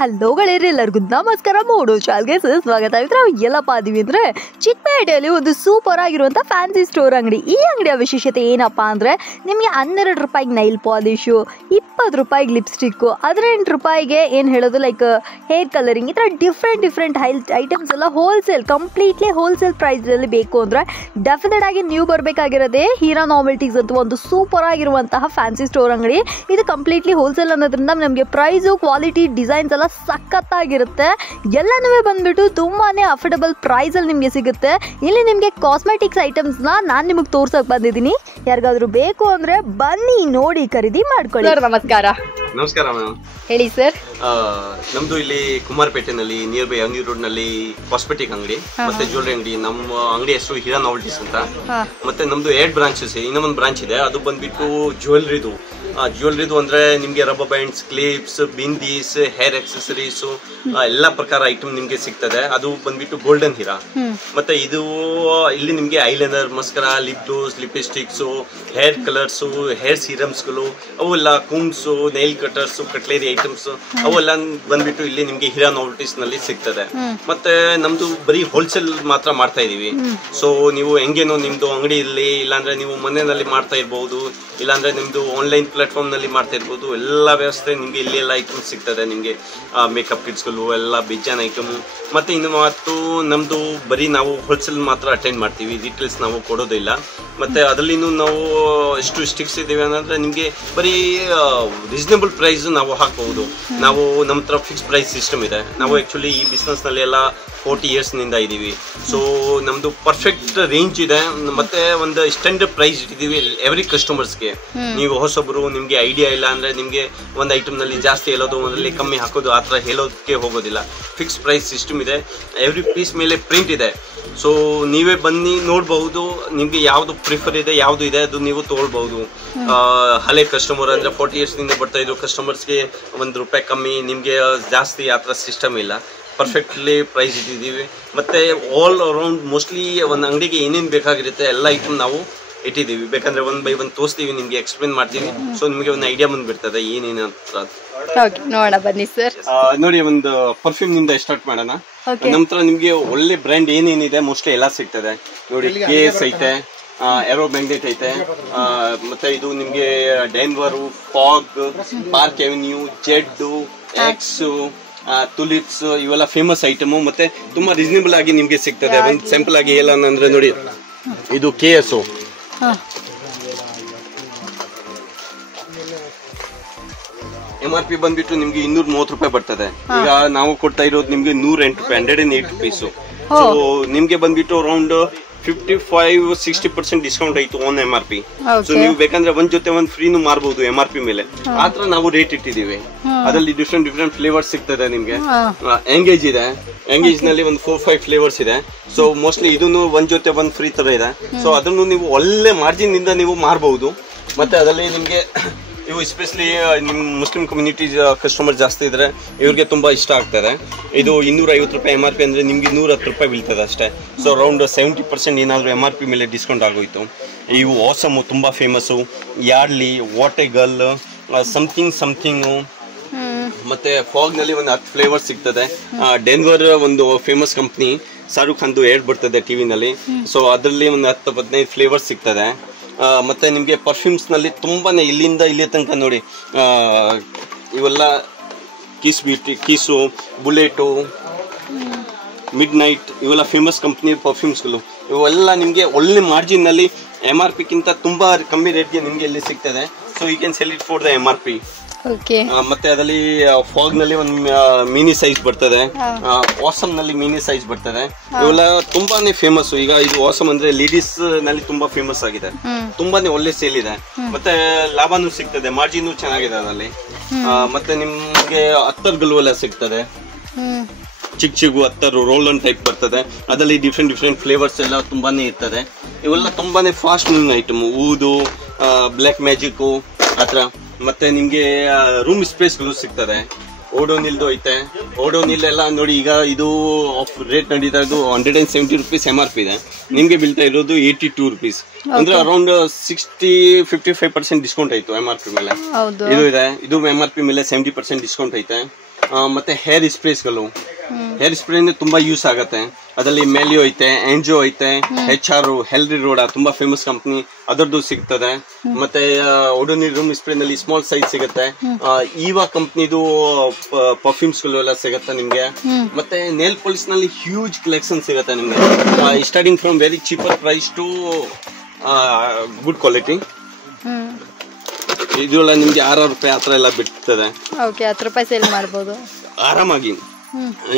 Hello ಗೆಳೆಯರಿ, ಎಲ್ಲರಿಗೂ ನಮಸ್ಕಾರ. ಮೂಡು ಚಾಲ್ಗೆ ಸ್ವಾಗತ. ನಾವು ಎಲ್ಲಪ್ಪ ಅದೀವಿ ಅಂದರೆ ಚಿಕ್ಕಪೇಟೆಯಲ್ಲಿ ಒಂದು ಸೂಪರ್ ಆಗಿರುವಂಥ ಫ್ಯಾನ್ಸಿ ಸ್ಟೋರ್ ಅಂಗಡಿ. ಈ ಅಂಗಡಿಯ ವಿಶೇಷತೆ ಏನಪ್ಪ ಅಂದರೆ ನಿಮಗೆ 12 ರೂಪಾಯಿಗೆ ನೈಲ್ ಪಾಲಿಶು, 20 ರೂಪಾಯಿಗೆ ಲಿಪ್ಸ್ಟಿಕ್ಕು, 18 ರೂಪಾಯಿಗೆ ಏನು ಹೇಳೋದು ಲೈಕ್ ಹೇರ್ ಕಲರಿಂಗ್, ಈ ಥರ ಡಿಫ್ರೆಂಟ್ ಐಟಮ್ಸ್ ಎಲ್ಲ ಕಂಪ್ಲೀಟ್ಲಿ ಹೋಲ್ಸೇಲ್ ಪ್ರೈಸಲ್ಲಿ ಬೇಕು ಅಂದರೆ ಡೆಫಿನೆಟ್ ಆಗಿ ನೀವು ಬರಬೇಕಾಗಿರೋದೇ ಹೀರಾ ನಾವೆಲ್ಟೀಸ್ ಅಂತ ಒಂದು ಸೂಪರ್ ಆಗಿರುವಂತಹ ಫ್ಯಾನ್ಸಿ ಸ್ಟೋರ್ ಅಂಗಡಿ. ಇದು ಕಂಪ್ಲೀಟ್ಲಿ ಹೋಲ್ಸೇಲ್ ಅನ್ನೋದ್ರಿಂದ ನಮಗೆ ಪ್ರೈಸು, ಕ್ವಾಲಿಟಿ, ಡಿಸೈನ್ಸ್ ಎಲ್ಲ ಸಖತ್ತಾಗಿರುತ್ತೆ. ಎಲ್ಲನೂ ಬಂದ್ಬಿಟ್ಟು ತುಂಬಾನೇ ಅಫೋರ್ಡಬಲ್ ಪ್ರೈಸಲ್ಲಿ ನಿಮಗೆ ಸಿಗುತ್ತೆ. ಇಲ್ಲಿ ನಿಮಗೆ ಕಾಸ್ಮೆಟಿಕ್ಸ್ ಐಟಮ್ಸ್ನ ನಾನು ನಿಮಗೆ ತೋರ್ಸಕ್ಕೆ ಬಂದಿದ್ದೀನಿ. ಯಾರಿಗಾದ್ರೂ ಬೇಕು ಅಂದರೆ ಬನ್ನಿ, ನೋಡಿ, ಖರೀದಿ ಮಾಡ್ಕೊಳ್ಳಿ. ಸರ್ ನಮಸ್ಕಾರ. ನಮಸ್ಕಾರ ಮ್ಯಾಮ್, ಹೇಳಿ ಸರ್. ನಮ್ದು ಇಲ್ಲಿ ಕುಮಾರಪೇಟೆನಲ್ಲಿ ನಿಯರ್ ಬೈ ಅವನಿ ರೋಡ್ ನಲ್ಲಿ ಕಾಸ್ಮೆಟಿಕ್ ಅಂಗಡಿ ಮತ್ತೆ ಜ್ಯುವೆಲರಿ ಅಂಗಡಿ. ನಮ್ಮ ಅಂಗಡಿ ಹೆಸರು ಹೀರಾ ನಾವೆಲ್ಟೀಸ್ ಅಂತ. ಮತ್ತೆ ನಮ್ದು 2 ಬ್ರಾಂಚಸ್, ಇನ್ನೊಂದು ಬ್ರಾಂಚ್ ಇದೆ, ಅದು ಬಂದ್ಬಿಟ್ಟು ಜ್ಯುವೆಲರಿದು ಅಂದ್ರೆ ನಿಮ್ಗೆ rubber bands, clips, bindis, hair accessories ಎಲ್ಲ ಪ್ರಕಾರ ಐಟಮ್ ನಿಮ್ಗೆ ಸಿಗ್ತದೆ. ಅದು ಬಂದ್ಬಿಟ್ಟು ಗೋಲ್ಡನ್ ಹೀರಾ. ಮತ್ತೆ ಇದು ಇಲ್ಲಿ ನಿಮ್ಗೆ eyeliner, mascara, lip gloss, lipsticks, hair colours, hair ಸೀರಮ್ಸ್ಗಳು, ಅವೆಲ್ಲ combs, nail cutters, cutlery items ಅವೆಲ್ಲ ಬಂದ್ಬಿಟ್ಟು ಇಲ್ಲಿ ನಿಮ್ಗೆ ಹೀರಾ ನಾವೆಲ್ಟೀಸ್ ನಲ್ಲಿ ಸಿಗ್ತದೆ. ಮತ್ತೆ ನಮ್ದು ಬರೀ ಹೋಲ್ಸೇಲ್ ಮಾತ್ರ ಮಾಡ್ತಾ ಇದೀವಿ. ಸೊ ನೀವು ಹೆಂಗೇನೋ ನಿಮ್ದು ಅಂಗಡಿಯಲ್ಲಿ, ಇಲ್ಲಾಂದ್ರೆ ನೀವು ಮನೆಯಲ್ಲಿ ಮಾಡ್ತಾ ಇರ್ಬಹುದು, ಇಲ್ಲಾಂದ್ರೆ ನಿಮ್ದು ಆನ್ಲೈನ್ ಪ್ಲಾಟ್ಫಾರ್ಮ್ ನಲ್ಲಿ ಮಾಡ್ತಾ ಇರ್ಬೋದು. ಎಲ್ಲ ವ್ಯವಸ್ಥೆ ನಿಮ್ಗೆ ಇಲ್ಲಿ ಎಲ್ಲ ಐಟಮ್ ಸಿಗ್ತದೆ. ನಿಮ್ಗೆ ಮೇಕಪ್ ಕಿಟ್ಸ್ಗಳು ಎಲ್ಲ ಬಿಜಾನ್ ಐಟಮ್. ಮತ್ತೆ ಇನ್ನು ಮತ್ತು ನಮ್ದು ಬರೀ ನಾವು ಹೋಲ್ಸೇಲ್ ಮಾತ್ರ ಅಟೆಂಡ್ ಮಾಡ್ತೀವಿ, ಡೀಟೇಲ್ಸ್ ನಾವು ಕೊಡೋದಿಲ್ಲ. ಮತ್ತೆ ಅದರಲ್ಲಿನೂ ನಾವು ಎಷ್ಟು ಸ್ಟಿಕ್ಸ್ ಇದ್ದೀವಿ ಅನ್ನೋದ್ರೆ ನಿಮ್ಗೆ ಬರೀ ರೀಸನೇಬಲ್ ಪ್ರೈಸ್ ನಾವು ಹಾಕಬಹುದು. ನಾವು ನಮ್ಮ ಹತ್ರ ಫಿಕ್ಸ್ ಪ್ರೈಸ್ ಸಿಸ್ಟಮ್ ಇದೆ. ನಾವು ಆಕ್ಚುಲಿ ಈ ಬಿಸ್ನೆಸ್ ನಲ್ಲಿ ಎಲ್ಲ 40 years ನಿಂದ ಇದೀವಿ. ಸೊ ನಮ್ದು ಪರ್ಫೆಕ್ಟ್ ರೇಂಜ್ ಇದೆ. ಮತ್ತೆ ಒಂದು ಸ್ಟ್ಯಾಂಡರ್ಡ್ ಪ್ರೈಸ್ ಇಟ್ಟಿದ್ದೀವಿ ಎವ್ರಿ ಕಸ್ಟಮರ್ಸ್ಗೆ. ನೀವು ಹೊಸೊಬ್ರು, ನಿಮ್ಗೆ ಐಡಿಯಾ ಇಲ್ಲ ಅಂದ್ರೆ ನಿಮ್ಗೆ ಒಂದು ಐಟಮ್ ನಲ್ಲಿ ಜಾಸ್ತಿ ಹೇಳೋದು, ಒಂದರಲ್ಲಿ ಕಮ್ಮಿ ಹಾಕೋದು, ಆ ಥರ ಹೇಳೋದಕ್ಕೆ ಹೋಗೋದಿಲ್ಲ. ಫಿಕ್ಸ್ ಪ್ರೈಸ್ ಸಿಸ್ಟಮ್ ಇದೆ. ಎವ್ರಿ ಪೀಸ್ ಮೇಲೆ ಪ್ರಿಂಟ್ ಇದೆ. ಸೊ ನೀವೇ ಬನ್ನಿ ನೋಡ್ಬಹುದು. ನಿಮ್ಗೆ ಯಾವ್ದು ಪ್ರಿಫರ್ ಇದೆ, ಯಾವ್ದು ಇದೆ ಅದು ನೀವು ತಗೊಳ್ಬಹುದು. ಹಳೆ ಕಸ್ಟಮರ್ ಅಂದ್ರೆ 40 years ನಿಂದ ಬರ್ತಾ ಇದ್ರು ಕಸ್ಟಮರ್ಸ್ಗೆ ₹1 ಕಮ್ಮಿ, ನಿಮ್ಗೆ ಜಾಸ್ತಿ ಆ ಥರ ಸಿಸ್ಟಮ್ ಇಲ್ಲ. ಪರ್ಫೆಕ್ಟ್ಲಿ ಪ್ರೈಸ್ ಇಟ್ಟಿದ್ದೀವಿ. ಮತ್ತೆ ಆಲ್ ಅರೌಂಡ್ ಮೋಸ್ಟ್ಲಿ ಒಂದು ಅಂಗಡಿಗೆ ಏನೇನು ಬೇಕಾಗಿರುತ್ತೆ ಎಲ್ಲ ಐಟಮ್ ನಾವು ಇಟ್ಟಿದ್ದೀವಿ. ಬೇಕಂದ್ರೆ 1 by 1 ತೋರಿಸ್ತೀವಿ, ನಿಮ್ಗೆ ಎಕ್ಸ್ಪ್ಲೇನ್ ಮಾಡ್ತೀವಿ. ಸೊ ನಿಮಗೆ ಒಂದು ಐಡಿಯಾ ಬಂದ್ಬಿಡ್ತದೆ ಏನೇನು ಅಂತ. ನೋಡ ಬನ್ನಿ ಸರ್. ನೋಡಿ, ಒಂದು ಪರ್ಫ್ಯೂಮ್ ನಿಂದ ಸ್ಟಾರ್ಟ್ ಮಾಡೋಣ. ನಮ್ಮ ಹತ್ರ ನಿಮ್ಗೆ ಒಳ್ಳೆ ಬ್ರ್ಯಾಂಡ್ ಏನೇನಿದೆ ಮೋಸ್ಟ್ಲಿ ಎಲ್ಲ ಸಿಗ್ತದೆ. ನೋಡಿ, KS ಐತೆ, ಏರೋ ಮ್ಯಾಗ್ನೆಟ್ ಐತೆ, ಮತ್ತೆ ಇದು ನಿಮ್ಗೆ Denver, Fogg, Park Avenue, Z, X, tulips ಇವೆಲ್ಲ ಫೇಮಸ್ ಐಟಮ್. ಮತ್ತೆ ತುಂಬಾ ರೀಸನೇಬಲ್ ಆಗಿ ನಿಮ್ಗೆ ಸಿಗ್ತದೆ. ಒಂದು ಸಿಂಪಲ್ ಆಗಿ ಹೇಳ ಅಂದ್ರೆ ನೋಡಿ, ಇದು KS MRP ಬಂದ್ಬಿಟ್ಟು ನಿಮ್ಗೆ ₹230 ಬರ್ತದೆ. ಈಗ ನಾವು ಕೊಡ್ತಾ ಇರೋದು ನಿಮ್ಗೆ ₹108, ₹108. ಸೊ ನಿಮ್ಗೆ ಬಂದ್ಬಿಟ್ಟು ಅರೌಂಡ್ 55-60% ಡಿಸ್ಕೌಂಟ್ ಆಯ್ತು ಆನ್ MRP. ಸೊ ನೀವು ಬೇಕಂದ್ರೆ ಒಂದ್ ಜೊತೆ ಒಂದ್ ಫ್ರೀನು ಮಾರ್ಬಹುದು MRP ಮೇಲೆ. ಆತರ ನಾವು ರೇಟ್ ಇಟ್ಟಿದೀವಿ. ಅದರಲ್ಲಿ ಡಿಫ್ರೆಂಟ್ ಫ್ಲೇವರ್ಸ್ ಸಿಗ್ತದೆ ನಿಮ್ಗೆ. ಎಂಗೇಜ್ ಇದೆ, ಎಂಗೇಜ್ ನಲ್ಲಿ ಒಂದು 4-5 ಫ್ಲೇವರ್ಸ್ ಇದೆ. ಸೊ ಮೋಸ್ಟ್ಲಿ ಇದನ್ನು ಒಂದ್ ಜೊತೆ ಒಂದ್ ಫ್ರೀ ತರ ಇದೆ. ಸೊ ಅದನ್ನು ನೀವು ಒಳ್ಳೆ ಮಾರ್ಜಿನ್ ಇಂದ ನೀವು ಮಾರಬಹುದು. ಮತ್ತೆ ಅದರಲ್ಲಿ ನಿಮ್ಗೆ ಇವು ಎಸ್ಪೆಷಲಿ ನಿಮ್ ಮುಸ್ಲಿಂ ಕಮ್ಯುನಿಟಿ ಕಸ್ಟಮರ್ ಜಾಸ್ತಿ ಇದ್ರೆ ಇವ್ರಿಗೆ ತುಂಬಾ ಇಷ್ಟ ಆಗ್ತದೆ. ಇದು ₹250 MRP ಅಂದ್ರೆ ನಿಮ್ಗೆ ₹110 ಬೀಳ್ತದೆ ಅಷ್ಟೇ. ಸೊ ಅರೌಂಡ್ 70% ಏನಾದ್ರು MRP ಮೇಲೆ ಡಿಸ್ಕೌಂಟ್ ಆಗೋಯ್ತು. ಇವು ಆಸಮ್ ತುಂಬಾ ಫೇಮಸ್ಸು. ಯಾರ್ಡ್ಲಿ, ವಾಟೆಗಲ್, ಸಮಥಿಂಗ್. ಮತ್ತೆ ಫಾಗ್ ನಲ್ಲಿ ಒಂದು 10 ಫ್ಲೇವರ್ ಸಿಗ್ತದೆ. ಡೆನ್ವರ್ ಒಂದು ಫೇಮಸ್ ಕಂಪ್ನಿ, ಶಾರುಖ್ ಖಾನ್ದು ad ಬರ್ತದೆ ಟಿವಿನಲ್ಲಿ. ಸೊ ಅದರಲ್ಲಿ ಒಂದು 10-15 ಫ್ಲೇವರ್ ಸಿಗ್ತದೆ. ಮತ್ತೆ ನಿಮ್ಗೆ ಪರ್ಫ್ಯೂಮ್ಸ್ ನಲ್ಲಿ ತುಂಬಾನೇ ಇಲ್ಲಿಂದ ಇಲ್ಲಿ ತನಕ ನೋಡಿ, ಇವೆಲ್ಲ ಕೀಸು, ಬುಲೆಟು, ಮಿಡ್ ನೈಟ್ ಇವೆಲ್ಲ ಫೇಮಸ್ ಕಂಪ್ನಿ ಪರ್ಫ್ಯೂಮ್ಸ್ಗಳು. ಇವೆಲ್ಲ ನಿಮ್ಗೆ ಒಳ್ಳೆ ಮಾರ್ಜಿನ್ ನಲ್ಲಿ MRP ಗಿಂತ ತುಂಬಾ ಕಮ್ಮಿ ರೇಟ್ಗೆ ನಿಮ್ಗೆ ಇಲ್ಲಿ ಸಿಗ್ತದೆ. So you can sell it for the MRP. ಮತ್ತೆ ಅದರಲ್ಲಿ ಫಾಗ್ ನಲ್ಲಿ ಒಂದು ಮಿನಿ ಸೈಜ್ ಬರ್ತದೆ, ಆಸಮ್ ನಲ್ಲಿ ಮಿನಿ ಸೈಜ್ ಬರ್ತದೆ. ಇವೆಲ್ಲ ತುಂಬಾನೇ ಫೇಮಸ್. ಈಗ ಇದು ಆಸಮ್ ಅಂದ್ರೆ ಲೇಡೀಸ್ ನಲ್ಲಿ ತುಂಬಾ ಫೇಮಸ್ ಆಗಿದೆ, ತುಂಬಾನೇ ಒಳ್ಳೆ ಸೇಲ್ ಇದೆ. ಮತ್ತೆ ಲಾಭನೂ ಸಿಗ್ತದೆ, ಮಾರ್ಜಿನ್ ಚೆನ್ನಾಗಿದೆ ಅದರಲ್ಲಿ. ಮತ್ತೆ ನಿಮ್ಗೆ ಅತ್ತರ್ಗಳು ಎಲ್ಲ ಸಿಗ್ತದೆ, ಚಿಕ್ಕ ಅತ್ತರು ರೋಲ್ ಟೈಪ್ ಬರ್ತದೆ. ಅದರಲ್ಲಿ ಡಿಫ್ರೆಂಟ್ ಫ್ಲೇವರ್ಸ್ ಎಲ್ಲ ತುಂಬಾನೇ ಇರ್ತದೆ. ಇವೆಲ್ಲ ತುಂಬಾನೇ ಫಾಸ್ಟ್ ಮೂವಿಂಗ್ ಐಟಮ್. ಊದು, ಬ್ಲ್ಯಾಕ್ ಮ್ಯಾಜಿಕ್ ಆತರ. ಮತ್ತೆ ನಿಮ್ಗೆ ರೂಮ್ ಸ್ಪೇಸ್ಗಳು ಸಿಗ್ತದೆ. ಓಡೋನಿಲ್ದು ಐತೆ. ಓಡೋನಿಲ್ ಎಲ್ಲ ನೋಡಿ, ಈಗ ಇದು ರೇಟ್ ನಡೀತಾ ಇದ್ದು ₹170 MRP ಇದೆ. ನಿಮ್ಗೆ ಬೀಳ್ತಾ ಇರೋದು ₹82. ಅಂದ್ರೆ ಅರೌಂಡ್ 60-55% ಡಿಸ್ಕೌಂಟ್ ಆಯ್ತು MRP ಮೇಲೆ. ಇದು ಇದೆ, ಇದು MRP ಮೇಲೆ 70% ಡಿಸ್ಕೌಂಟ್ ಐತೆ. ಮತ್ತೆ ಹೇರ್ ಸ್ಪ್ರೇಸ್ಗಳು. ಹೇರ್ ಸ್ಪ್ರೇ ತುಂಬಾ ಯೂಸ್ ಆಗತ್ತೆ. ಅದರಲ್ಲಿ ಮೆಲಿಯೋ ಐತೆ, ಎಂಜೋ ಐತೆ, HR, ಹೆಲ್ರಿ ರೋಡ ತುಂಬಾ ಫೇಮಸ್ ಕಂಪ್ನಿ, ಅದರದ್ದು ಸಿಗ್ತದೆ. ಮತ್ತೆ ಒಡೋನಿಲ್ ರೂಮ್ ಸ್ಪ್ರೇ ನಲ್ಲಿ ಸ್ಮಾಲ್ ಸೈಜ್ ಸಿಗುತ್ತೆ. ಈವಾ ಕಂಪ್ನಿದು ಪರ್ಫ್ಯೂಮ್ಸ್ ಗಳು ಎಲ್ಲ ಸಿಗುತ್ತೆ ನಿಮ್ಗೆ. ಮತ್ತೆ ನೇಲ್ ಪಾಲಿಶ್ ನಲ್ಲಿ ಹ್ಯೂಜ್ ಕಲೆಕ್ಷನ್ ಸಿಗುತ್ತೆ ನಿಮ್ಗೆ, starting from very cheaper price to good quality. ಇದೆಲ್ಲ ನಿಮ್ಗೆ 6 ರೂಪಾಯಿ ಆತರ ಎಲ್ಲ ಬಿಡ್ತದೆ. 10 ರೂಪಾಯಿ ಸೇಲ್ ಮಾಡಬಹುದು ಆರಾಮಾಗಿ.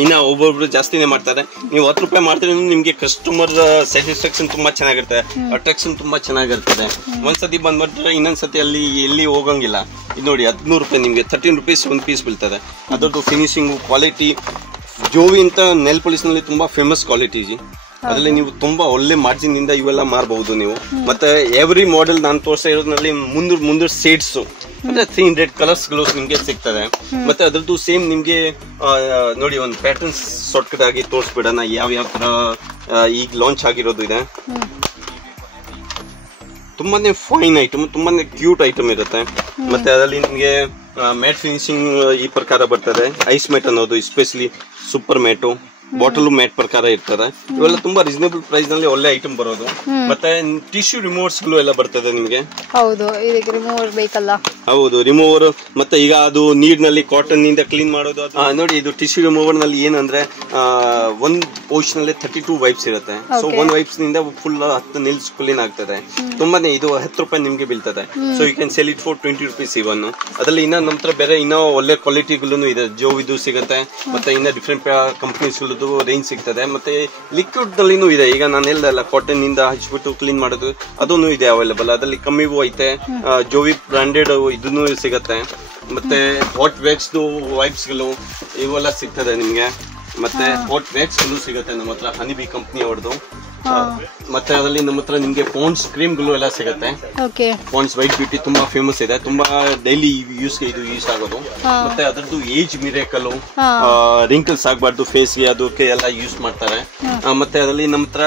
ಇನ್ನ ಒಬ್ಬೊಬ್ರು ಜಾಸ್ತಿನೇ ಮಾಡ್ತಾರೆ. ನೀವು 10 ರೂಪಾಯಿ ಮಾಡ್ತೀರಿ ನಿಮ್ಗೆ ಕಸ್ಟಮರ್ ಸ್ಯಾಟಿಸ್ಫ್ಯಾಕ್ಷನ್ ತುಂಬಾ ಚೆನ್ನಾಗಿರ್ತದೆ, ಅಟ್ರಾಕ್ಷನ್ ತುಂಬಾ ಚೆನ್ನಾಗಿರ್ತದೆ. ಒಂದ್ಸತಿ ಬಂದ್ಬಿಟ್ರೆ ಇನ್ನೊಂದ್ಸತಿ ಅಲ್ಲಿ ಎಲ್ಲಿ ಹೋಗಂಗಿಲ್ಲ. ಇದು ನೋಡಿ 15 ರೂಪಾಯಿ ನಿಮ್ಗೆ 13 ರೂಪೀಸ್ ಒಂದು ಪೀಸ್ ಬೀಳ್ತದೆ. ಅದರದ್ದು ಫಿನಿಶಿಂಗ್ ಕ್ವಾಲಿಟಿ ಜೋವಿ ಅಂತ ನೆಲ್ ಪಾಲಿಶ್ ನಲ್ಲಿ ತುಂಬಾ ಫೇಮಸ್ ಕ್ವಾಲಿಟಿ ಜಿ. ಅದರಲ್ಲಿ ನೀವು ತುಂಬಾ ಒಳ್ಳೆ ಮಾರ್ಜಿನ್ ಇಂದ ಇವೆಲ್ಲ ಮಾರಬಹುದು ನೀವು. ಮತ್ತೆ ಎವ್ರಿ ಮಾಡೆಲ್ ನಾನು ತೋರಿಸ್ತಾ ಇರೋದ್ರಲ್ಲಿ ಮುಂದೆ ಸೇಡ್ಸ್ ಅಂದ್ರೆ 300 ಕಲರ್ಸ್ ಗಳು ನಿಮ್ಗೆ ಸಿಗ್ತದೆ. ಮತ್ತೆ ಅದ್ರದ್ದು ಸೇಮ್ ನಿಮ್ಗೆ ನೋಡಿ ಒಂದು ಪ್ಯಾಟರ್ನ್ಸ್ ಶಾರ್ಟ್ ಕಟ್ ಆಗಿ ತೋರಿಸ್ಬಿಡೋಣ ಯಾವ ತರ ಈಗ ಲಾಂಚ್ ಆಗಿರೋದು ಇದೆ. ತುಂಬಾನೇ ಫೈನ್ ಐಟಮ್, ತುಂಬಾನೇ ಕ್ಯೂಟ್ ಐಟಮ್ ಇರುತ್ತೆ. ಮತ್ತೆ ಅದರಲ್ಲಿ ನಿಮ್ಗೆ ಮ್ಯಾಟ್ ಫಿನಿಶಿಂಗ್ ಈ ಪ್ರಕಾರ ಬರ್ತದೆ. ಐಸ್ ಮ್ಯಾಟ್ ಅನ್ನೋದು especially super mat, bottle mat ಪ್ರಕಾರ ಇರ್ತದೆ. ಇವೆಲ್ಲ ತುಂಬಾ ರೀಸನೇಬಲ್ ಪ್ರೈಸ್ ನಲ್ಲಿ ಒಳ್ಳೆ ಐಟಮ್ ಬರೋದು. ಮತ್ತೆ ಟಿಶ್ಯೂ ರಿಮೂವರ್ಸ್ ಗಳು ಎಲ್ಲ ಬರ್ತದೆ ನಿಮ್ಗೆ. ಹೌದು, ಇದಕ್ಕೆ ರಿಮೂವರ್ ಬೇಕಲ್ಲ. ಹೌದು, ರಿಮೂವರ್. ಮತ್ತೆ ಈಗ ಅದು ನೀರಿನಲ್ಲಿ ಕಾಟನ್ ನಿಂದ ಕ್ಲೀನ್ ಮಾಡೋದು. ನೋಡಿ, ಇದು ಟಿಶ್ಯೂ ರಿಮೂವರ್ ನಲ್ಲಿ ಏನಂದ್ರೆ ಒಂದ್ ಪೋರ್ಷನ್ ಅಲ್ಲಿ 32 ವೈಪ್ಸ್ ಇರುತ್ತೆ. ಸೊ 1 ವೈಪ್ಸ್ ನಿಂದ ಫುಲ್ 10 ನೀಲ್ಸ್ ಕ್ಲೀನ್ ಆಗ್ತದೆ. ತುಂಬಾನೇ ಇದು 10 ರೂಪಾಯಿ ನಿಮ್ಗೆ ಬೀಳ್ತದೆ. So you can sell it for 20 rupees even. ಅದರಲ್ಲಿ ಇನ್ನ ನಮ್ಮ ಹತ್ರ ಬೇರೆ ಇನ್ನೂ ಒಳ್ಳೆ ಕ್ವಾಲಿಟಿಗಳು ಇದೆ. ಜೋವಿದು ಸಿಗುತ್ತೆ, ಮತ್ತೆ ಇನ್ನ ಡಿಫ್ರೆಂಟ್ ಕಂಪನೀಸ್ ರೇಂಜ್ ಸಿಗ್ತದೆ. ಮತ್ತೆ ಲಿಕ್ವಿಡ್ ನಲ್ಲಿನೂ ಇದೆ. ಈಗ ನಾನು ಹೇಳ್ದಲ್ಲ, ಕಾಟನ್ ನಿಂದ ಹಚ್ಬಿಟ್ಟು ಕ್ಲೀನ್ ಮಾಡೋದು ಅದನ್ನು ಇದೆ ಅವೈಲೇಬಲ್. ಅದರಲ್ಲಿ ಕಮ್ಮಿಗೂ ಐತೆ. ಜೋವಿ ಬ್ರಾಂಡೆಡ್ ಇದನ್ನು ಸಿಗತ್ತೆ. ಮತ್ತೆ ಹಾಟ್ ವ್ಯಾಕ್ಸ್ ವೈಪ್ಸ್ ಗಳು ಇವೆಲ್ಲ ಸಿಗ್ತದೆ ನಿಮ್ಗೆ. ಮತ್ತೆ ಹಾಟ್ ವ್ಯಾಕ್ಸ್ ಗಳು ಸಿಗುತ್ತೆ ನಮ್ಮ ಹತ್ರ, ಹನಿಬಿ ಕಂಪ್ನಿ ಅವ್ರದ್ದು. ಮತ್ತೆ ಅದರಲ್ಲಿ ನಮ್ಮ ಹತ್ರ ನಿಮ್ಗೆ ಪಾಂಡ್ಸ್ ಕ್ರೀಮ್ ಗಳು ಎಲ್ಲ ಸಿಗುತ್ತೆ. ಪಾಂಡ್ಸ್ ವೈಟ್ ಬ್ಯೂಟಿ ತುಂಬಾ ಫೇಮಸ್ ಇದೆ, ತುಂಬಾ ಡೈಲಿ ಇದು ಯೂಸ್ ಆಗೋದು. ಮತ್ತೆ ಅದರದ್ದು ಏಜ್ ಮಿರೇಕಲ್, ರಿಂಕಲ್ಸ್ ಆಗಬಾರ್ದು ಫೇಸ್ಗೆ, ಅದಕ್ಕೆ ಎಲ್ಲ ಯೂಸ್ ಮಾಡ್ತಾರೆ. ಮತ್ತೆ ಅದರಲ್ಲಿ ನಮ್ಮ ಹತ್ರ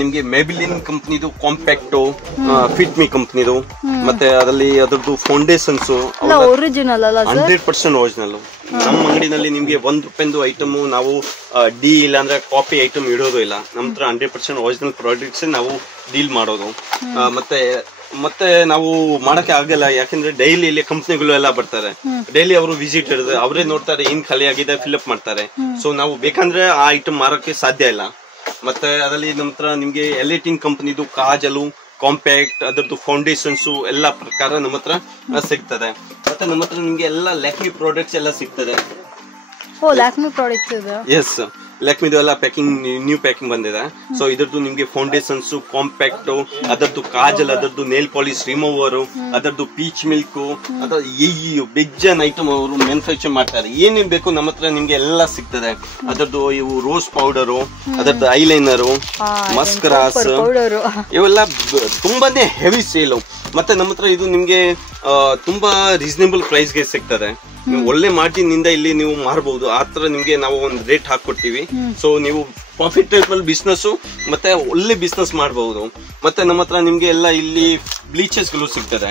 ನಿಮ್ಗೆ ಮೆಬಿಲಿನ್ ಕಂಪ್ನಿದು ಕಾಂಪ್ಯಾಕ್ಟ್, ಫಿಟ್ ಮಿ ಕಂಪ್ನಿದು. ಮತ್ತೆ ಅದರಲ್ಲಿ ಅದರದ್ದು ಫೌಂಡೇಶನ್ಸ್ 100% ಒರಿಜಿನಲ್. ನಮ್ಮ ಅಂಗಡಿನಲ್ಲಿ ನಿಮ್ಗೆ 1 ರೂಪಾಯಿದು ಐಟಮ್ ನಾವು ಡಿ ಇಲ್ಲ ಅಂದ್ರೆ ಕಾಪಿ ಐಟಮ್ ಇಡೋದು ಇಲ್ಲ. ನಮ್ಮ ಹತ್ರ 100% ಒರಿಜಿನಲ್ ಪ್ರಾಡಕ್ಟ್ಸ್ ನಾವು ಡೀಲ್ ಮಾಡೋದು. ಮತ್ತೆ ನಾವು ಮಾಡಕ್ಕೆ ಆಗಲ್ಲ, ಯಾಕಂದ್ರೆ ಡೈಲಿ ಇಲ್ಲಿ ಕಂಪ್ನಿಗಳು ಎಲ್ಲ ಬರ್ತಾರೆ. ಡೈಲಿ ಅವರು ವಿಸಿಟ್ ಇರುತ್ತೆ, ಅವರೇ ನೋಡ್ತಾರೆ ಏನ್ ಖಾಲಿ ಆಗಿದೆ, ಫಿಲ್ಅಪ್ ಮಾಡ್ತಾರೆ. ಸೊ ನಾವು ಬೇಕಂದ್ರೆ ಆ ಐಟಮ್ ಮಾರಕ್ಕೆ ಸಾಧ್ಯ ಇಲ್ಲ. ಮತ್ತೆ ಅದರಲ್ಲಿ ನಮ್ಮ ಹತ್ರ ನಿಮ್ಗೆ L18 ಕಂಪನಿದು ಕಾಜಲು, ಕಾಂಪ್ಯಾಕ್ಟ್, ಅದರದ್ದು ಫೌಂಡೇಶನ್ಸ್ ಎಲ್ಲ ಪ್ರಕಾರ ನಮ್ಮ ಹತ್ರ ಸಿಗ್ತದೆ. ಮತ್ತೆ ನಮ್ಮ ಹತ್ರ ನಿಮ್ಗೆ ಎಲ್ಲ ಲ್ಯಾಕ್ಮಿ ಪ್ರಾಡಕ್ಟ್ಸ್ ಎಲ್ಲ ಸಿಗ್ತದೆ. ಎಸ್, ಲ್ಯಾಕ್ಮಿದು ಎಲ್ಲ ಪ್ಯಾಕಿಂಗ್ ನ್ಯೂ ಪ್ಯಾಕಿಂಗ್ ಬಂದಿದೆ. ಸೊ ಇದರದ್ದು ನಿಮ್ಗೆ ಫೌಂಡೇಶನ್ಸ್, ಕಾಂಪ್ಯಾಕ್ಟ್, ಅದರದ್ದು ಕಾಜಲ್, ಅದರದ್ದು ನೇಲ್ ಪಾಲಿಶ್ ರಿಮೂವರ್, ಅದರದ್ದು ಪೀಚ್ ಮಿಲ್ಕ್, ಅದರ ಈ ಬೆಜ್ಜನ್ ಐಟಮ್ ಅವರು ಮ್ಯಾನುಫ್ಯಾಕ್ಚರ್ ಮಾಡ್ತಾರೆ. ಏನೇನ್ ಬೇಕು ನಮ್ಮ ಹತ್ರ ನಿಮ್ಗೆ ಎಲ್ಲ ಸಿಗ್ತದೆ. ಅದರದ್ದು ಇವು ರೋಸ್ ಪೌಡರು, ಅದರದ್ದು ಐಲೈನರು, ಮಸ್ಕರಾಸ್, ಇವೆಲ್ಲ ತುಂಬಾನೇ ಹೆವಿ ಸೇಲು. ಮತ್ತೆ ನಮ್ಮ ಹತ್ರ ಇದು ನಿಮ್ಗೆ ತುಂಬಾ ರೀಸನೇಬಲ್ ಪ್ರೈಸ್ಗೆ ಸಿಗ್ತದೆ. ನೀವು ಒಳ್ಳೆ ಮಾರ್ಜಿನ್ ನಿಂದ ಇಲ್ಲಿ ನೀವು ಮಾರಬಹುದು. ಆತರ ನಿಮ್ಗೆ ನಾವು ಒಂದು ರೇಟ್ ಹಾಕೊಡ್ತೀವಿ. ಸೊ ನೀವು ಪ್ರಾಫಿಟೇಬಲ್ ಬಿಸ್ನೆಸ್ ಮತ್ತೆ ಒಳ್ಳೆ ಬಿಸ್ನೆಸ್ ಮಾಡಬಹುದು. ಮತ್ತೆ ನಮ್ಮ ಹತ್ರ ನಿಮ್ಗೆ ಎಲ್ಲ ಇಲ್ಲಿ ಬ್ಲೀಚಸ್ ಗಳು ಸಿಗ್ತದೆ.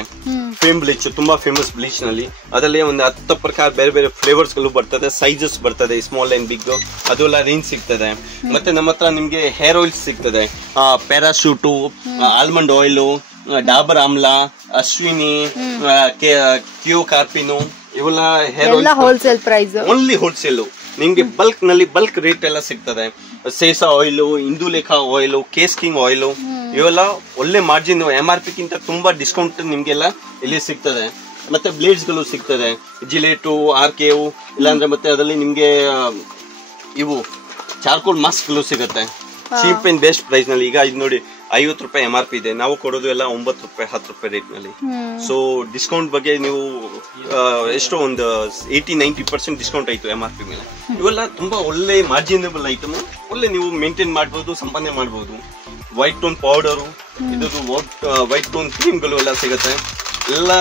ಫೇಮ್ ಬ್ಲೀಚ್, ತುಂಬಾ ಫೇಮಸ್ ಬ್ಲೀಚ್ ನಲ್ಲಿ. ಅದರಲ್ಲಿ ಒಂದು 10 ಪ್ರಕಾರ ಬೇರೆ ಬೇರೆ ಫ್ಲೇವರ್ಸ್ ಗಳು ಬರ್ತದೆ, ಸೈಜಸ್ ಬರ್ತದೆ, ಸ್ಮಾಲ್ ಅಂಡ್ ಬಿಗ್, ಅದೆಲ್ಲ ರೇಂಜ್ ಸಿಗ್ತದೆ. ಮತ್ತೆ ನಮ್ಮ ಹತ್ರ ನಿಮ್ಗೆ ಹೇರ್ ಆಯಿಲ್ಸ್ ಸಿಗ್ತದೆ. Parachute, almond oil, Dabur Amla, Ashwini, ಕ್ಯೂ ಕಾರ್ಪಿನು, ಇವೆಲ್ಲ hair oil wholesale price, only wholesale. ನಿಮ್ಗೆ ಬಲ್ಕ್ ನಲ್ಲಿ ಬಲ್ಕ್ ರೇಟ್ ಎಲ್ಲ ಸಿಗ್ತದೆ. Sesa oil, Indulekha oil, Kesh King oil, ಇವೆಲ್ಲ ಒಳ್ಳೆ ಮಾರ್ಜಿನ್. MRP ಗಿಂತ ತುಂಬಾ ಡಿಸ್ಕೌಂಟ್ ನಿಮ್ಗೆಲ್ಲ ಇಲ್ಲಿ ಸಿಗ್ತದೆ. ಮತ್ತೆ ಬ್ಲೇಡ್ಸ್ ಗಳು ಸಿಗ್ತದೆ, ಜಿಲೇಟು, RKO, ಇಲ್ಲಾಂದ್ರೆ ಮತ್ತೆ ಅದರಲ್ಲಿ ನಿಮ್ಗೆ ಇವು ಚಾರ್ಕೋಲ್ ಮಾಸ್ಕ್ ಗಳು ಸಿಗುತ್ತೆ ಚೀಪ್ ಅಂಡ್ ಬೆಸ್ಟ್ ಪ್ರೈಸ್ ನಲ್ಲಿ. ಈಗ ಇದು ನೋಡಿ 50 ರೂಪಾಯಿ MRP ಇದೆ, ನಾವು ಕೊಡೋದು ಎಲ್ಲ 9 ರೂಪಾಯಿ 10 ರೂಪಾಯಿ ರೇಟ್ ನಲ್ಲಿ. ಸೊ ಡಿಸ್ಕೌಂಟ್ ಬಗ್ಗೆ ನೀವು ಎಷ್ಟೋ ಒಂದು 80-90% ಡಿಸ್ಕೌಂಟ್ ಆಯ್ತು MRP ಮೇಲೆ. ಇವೆಲ್ಲ ತುಂಬಾ ಒಳ್ಳೆ ಮಾರ್ಜಿನಬಲ್ ಐಟಮ್, ಒಳ್ಳೆ ನೀವು ಮೇಂಟೈನ್ ಮಾಡಬಹುದು, ಸಂಪಾದನೆ ಮಾಡಬಹುದು. ವೈಟ್ ಟೋನ್ ಪೌಡರು, ಇದು ವೈಟ್ ಟೋನ್ ಕ್ರೀಮ್ ಗಳು ಎಲ್ಲ ಸಿಗುತ್ತೆ. ಎಲ್ಲ